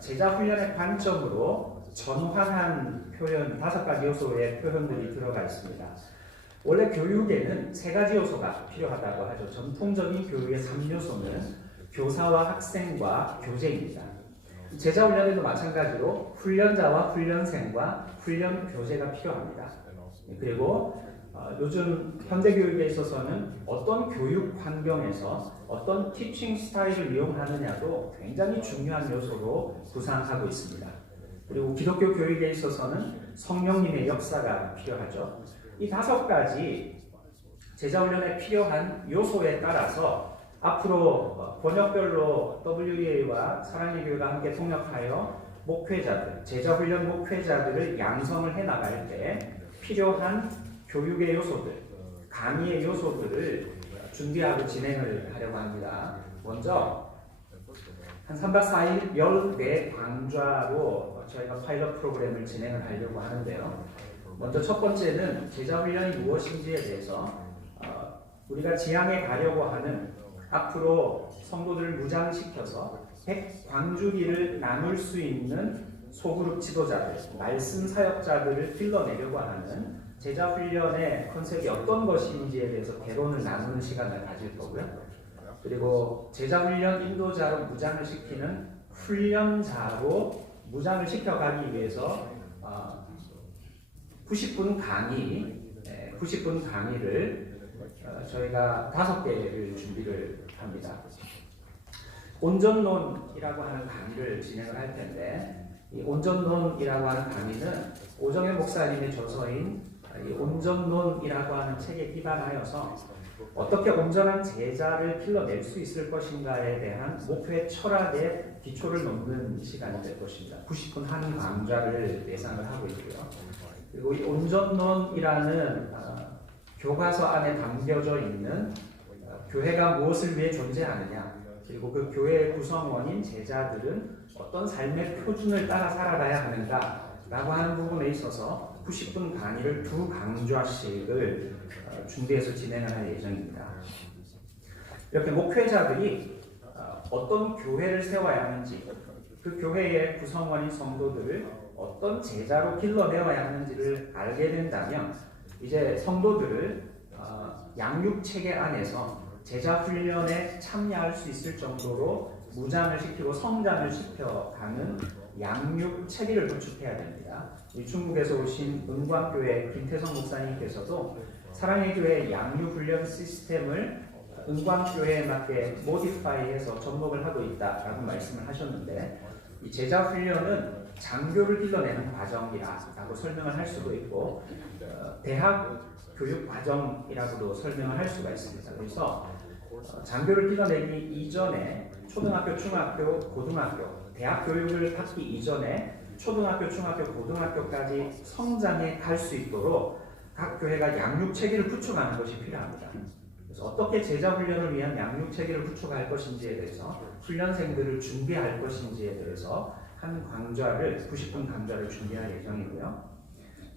제자훈련의 관점으로 전환한 표현 5가지 요소의 표현들이 들어가 있습니다. 원래 교육에는 3가지 요소가 필요하다고 하죠. 전통적인 교육의 3요소는 교사와 학생과 교재입니다. 제자훈련에도 마찬가지로 훈련자와 훈련생과 훈련 교재가 필요합니다. 그리고 요즘 현대교육에 있어서는 어떤 교육 환경에서 어떤 티칭 스타일을 이용하느냐도 굉장히 중요한 요소로 구상하고 있습니다. 그리고 기독교 교육에 있어서는 성령님의 역사가 필요하죠. 이 5가지 제자훈련에 필요한 요소에 따라서 앞으로 번역별로 WEA와 사랑의 교회가 함께 통역하여 목회자들, 제자훈련 목회자들을 양성을 해나갈 때 필요한 교육의 요소들, 강의의 요소들을 준비하고 진행을 하려고 합니다. 먼저 한 3박 4일 14강좌로 저희가 파일럿 프로그램을 진행을 하려고 하는데요. 먼저 첫 번째는 제자훈련이 무엇인지에 대해서 우리가 지향해 가려고 하는 앞으로 성도들을 무장시켜서 100광주기를 나눌 수 있는 소그룹 지도자들, 말씀 사역자들을 길러내려고 하는 제자훈련의 컨셉이 어떤 것인지에 대해서 개론을 나누는 시간을 가질 거고요. 그리고 제자훈련 인도자로 무장을 시키는 훈련자로 무장을 시켜가기 위해서 90분 강의를 저희가 5개를 준비를 합니다. 온전론이라고 하는 강의를 진행을 할 텐데, 이 온전론이라고 하는 강의는 오정현 목사님의 저서인 이 온전론이라고 하는 책에 기반하여서 어떻게 온전한 제자를 길러낼 수 있을 것인가에 대한 목회 철학의 기초를 놓는 시간이 될 것입니다. 90분 한 강좌를 예상을 하고 있고요. 그리고 이 온전론이라는 교과서 안에 담겨져 있는 교회가 무엇을 위해 존재하느냐, 그리고 그 교회의 구성원인 제자들은 어떤 삶의 표준을 따라 살아가야 하는가라고 하는 부분에 있어서 90분 강의를 2강좌씩을 준비해서 진행을 할 예정입니다. 이렇게 목회자들이 어떤 교회를 세워야 하는지, 그 교회의 구성원인 성도들을 어떤 제자로 길러내어야 하는지를 알게 된다면 이제 성도들을 양육체계 안에서 제자 훈련에 참여할 수 있을 정도로 무장을 시키고 성장을 시켜가는 양육 체계를 구축해야 됩니다. 충북에서 오신 은광교회 김태성 목사님께서도 사랑의 교회 양육 훈련 시스템을 은광교회에 맞게 모디파이해서 접목을 하고 있다라고 말씀을 하셨는데, 이 제자 훈련은 장교를 길러내는 과정이라고 설명을 할 수도 있고 대학 교육 과정이라고도 설명을 할 수가 있습니다. 그래서 장교를 길러내기 이전에 초등학교, 중학교, 고등학교, 대학 교육을 받기 이전에 초등학교, 중학교, 고등학교까지 성장해 갈 수 있도록 각 교회가 양육 체계를 구축하는 것이 필요합니다. 그래서 어떻게 제자 훈련을 위한 양육 체계를 구축할 것인지에 대해서, 훈련생들을 준비할 것인지에 대해서 한 강좌를 90분 강좌를 준비할 예정이고요.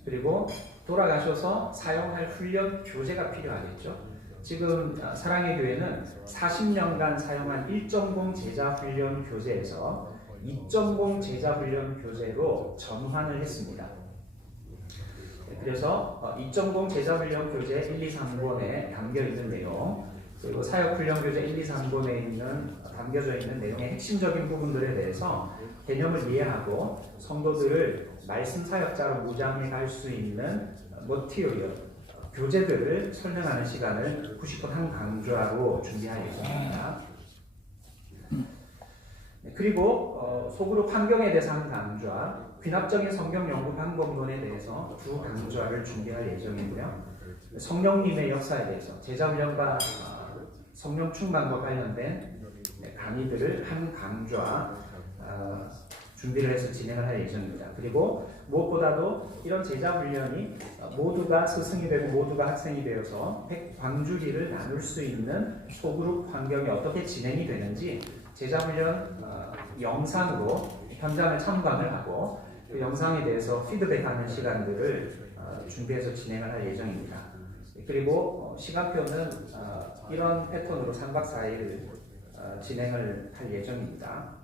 그리고 돌아가셔서 사용할 훈련 교재가 필요하겠죠. 지금 사랑의 교회는 40년간 사용한 1.0 제자 훈련 교재에서 2.0 제자 훈련 교재로 전환을 했습니다. 그래서 2.0 제자 훈련 교재 1, 2, 3권에 담겨 있는 내용, 그리고 사역 훈련 교재 1, 2, 3권에 담겨져 있는 내용의 핵심적인 부분들에 대해서 개념을 이해하고 성도들을 말씀 사역자로 무장해 갈 수 있는 머티리얼, 교재들을 설명하는 시간을 90분 한 강좌로 준비할 예정입니다. 그리고 소그룹 환경에 대해서 한 강좌, 귀납적인 성경 연구 방법론에 대해서 2강좌를 준비할 예정이고요. 성령님의 역사에 대해서 제자훈련과 성령 충만과 관련된 강의들을 한 강좌 준비를 해서 진행을 할 예정입니다. 그리고 무엇보다도 이런 제자훈련이 모두가 스승이 되고 모두가 학생이 되어서 100광주기를 나눌 수 있는 소그룹 환경이 어떻게 진행이 되는지 제자훈련 영상으로 현장을 참관을 하고 그 영상에 대해서 피드백하는 시간들을 준비해서 진행을 할 예정입니다. 그리고 시간표는 이런 패턴으로 3박 4일 진행을 할 예정입니다.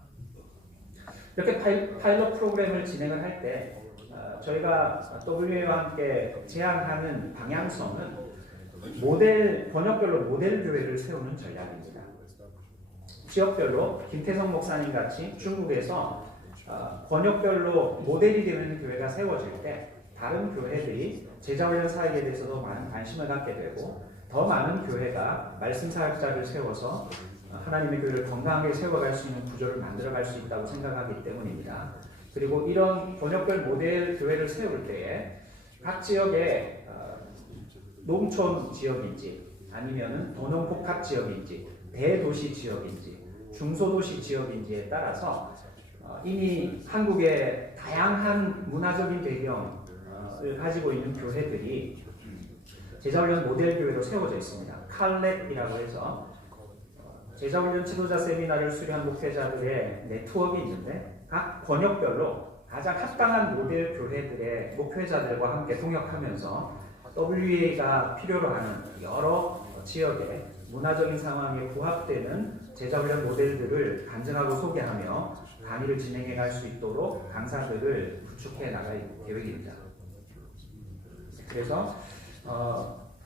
이렇게 파일럿 프로그램을 진행을 할 때 저희가 WA와 함께 제안하는 방향성은 번역별로 모델 교회를 세우는 전략입니다. 지역별로 김태성 목사님 같이 중국에서 번역별로 모델이 되는 교회가 세워질 때 다른 교회들이 제자훈련 사역에 대해서도 많은 관심을 갖게 되고 더 많은 교회가 말씀 사역자를 세워서 하나님의 교회를 건강하게 세워갈 수 있는 구조를 만들어갈 수 있다고 생각하기 때문입니다. 그리고 이런 번역별 모델 교회를 세울 때에 각 지역의 농촌 지역인지 아니면은 도농복합 지역인지 대도시 지역인지 중소도시 지역인지에 따라서 이미 한국의 다양한 문화적인 배경을 가지고 있는 교회들이 제자훈련 모델 교회로 세워져 있습니다. 칼렛이라고 해서 제자훈련 지도자 세미나를 수료한 목회자들의 네트워크가 있는데 각 번역별로 가장 합당한 모델 교회들의 목회자들과 함께 통역하면서 WA가 필요로 하는 여러 지역의 문화적인 상황에 부합되는 제자훈련 모델들을 간증하고 소개하며 강의를 진행해 갈 수 있도록 강사들을 구축해 나갈 계획입니다. 그래서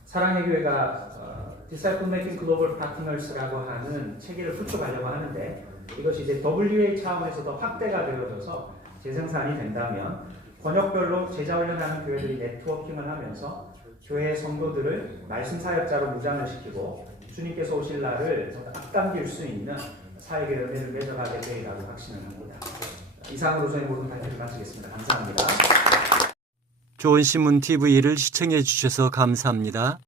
사랑의 교회가 Disciple Making Global Partners라고 하는 체계를 구축하려고 하는데 이것이 이제 WA 차원에서도 확대가 되어져서 재생산이 된다면 번역별로 제자훈련하는 교회들이 네트워킹을 하면서 교회 성도들을 말씀 사역자로 무장을 시키고 주님께서 오실 날을 앞당길 수 있는 사역의 열매를 맺어가게 되리라고 확신을 합니다. 이상으로 저희 모든 발표를 마치겠습니다. 감사합니다. 좋은 신문 TV를 시청해 주셔서 감사합니다.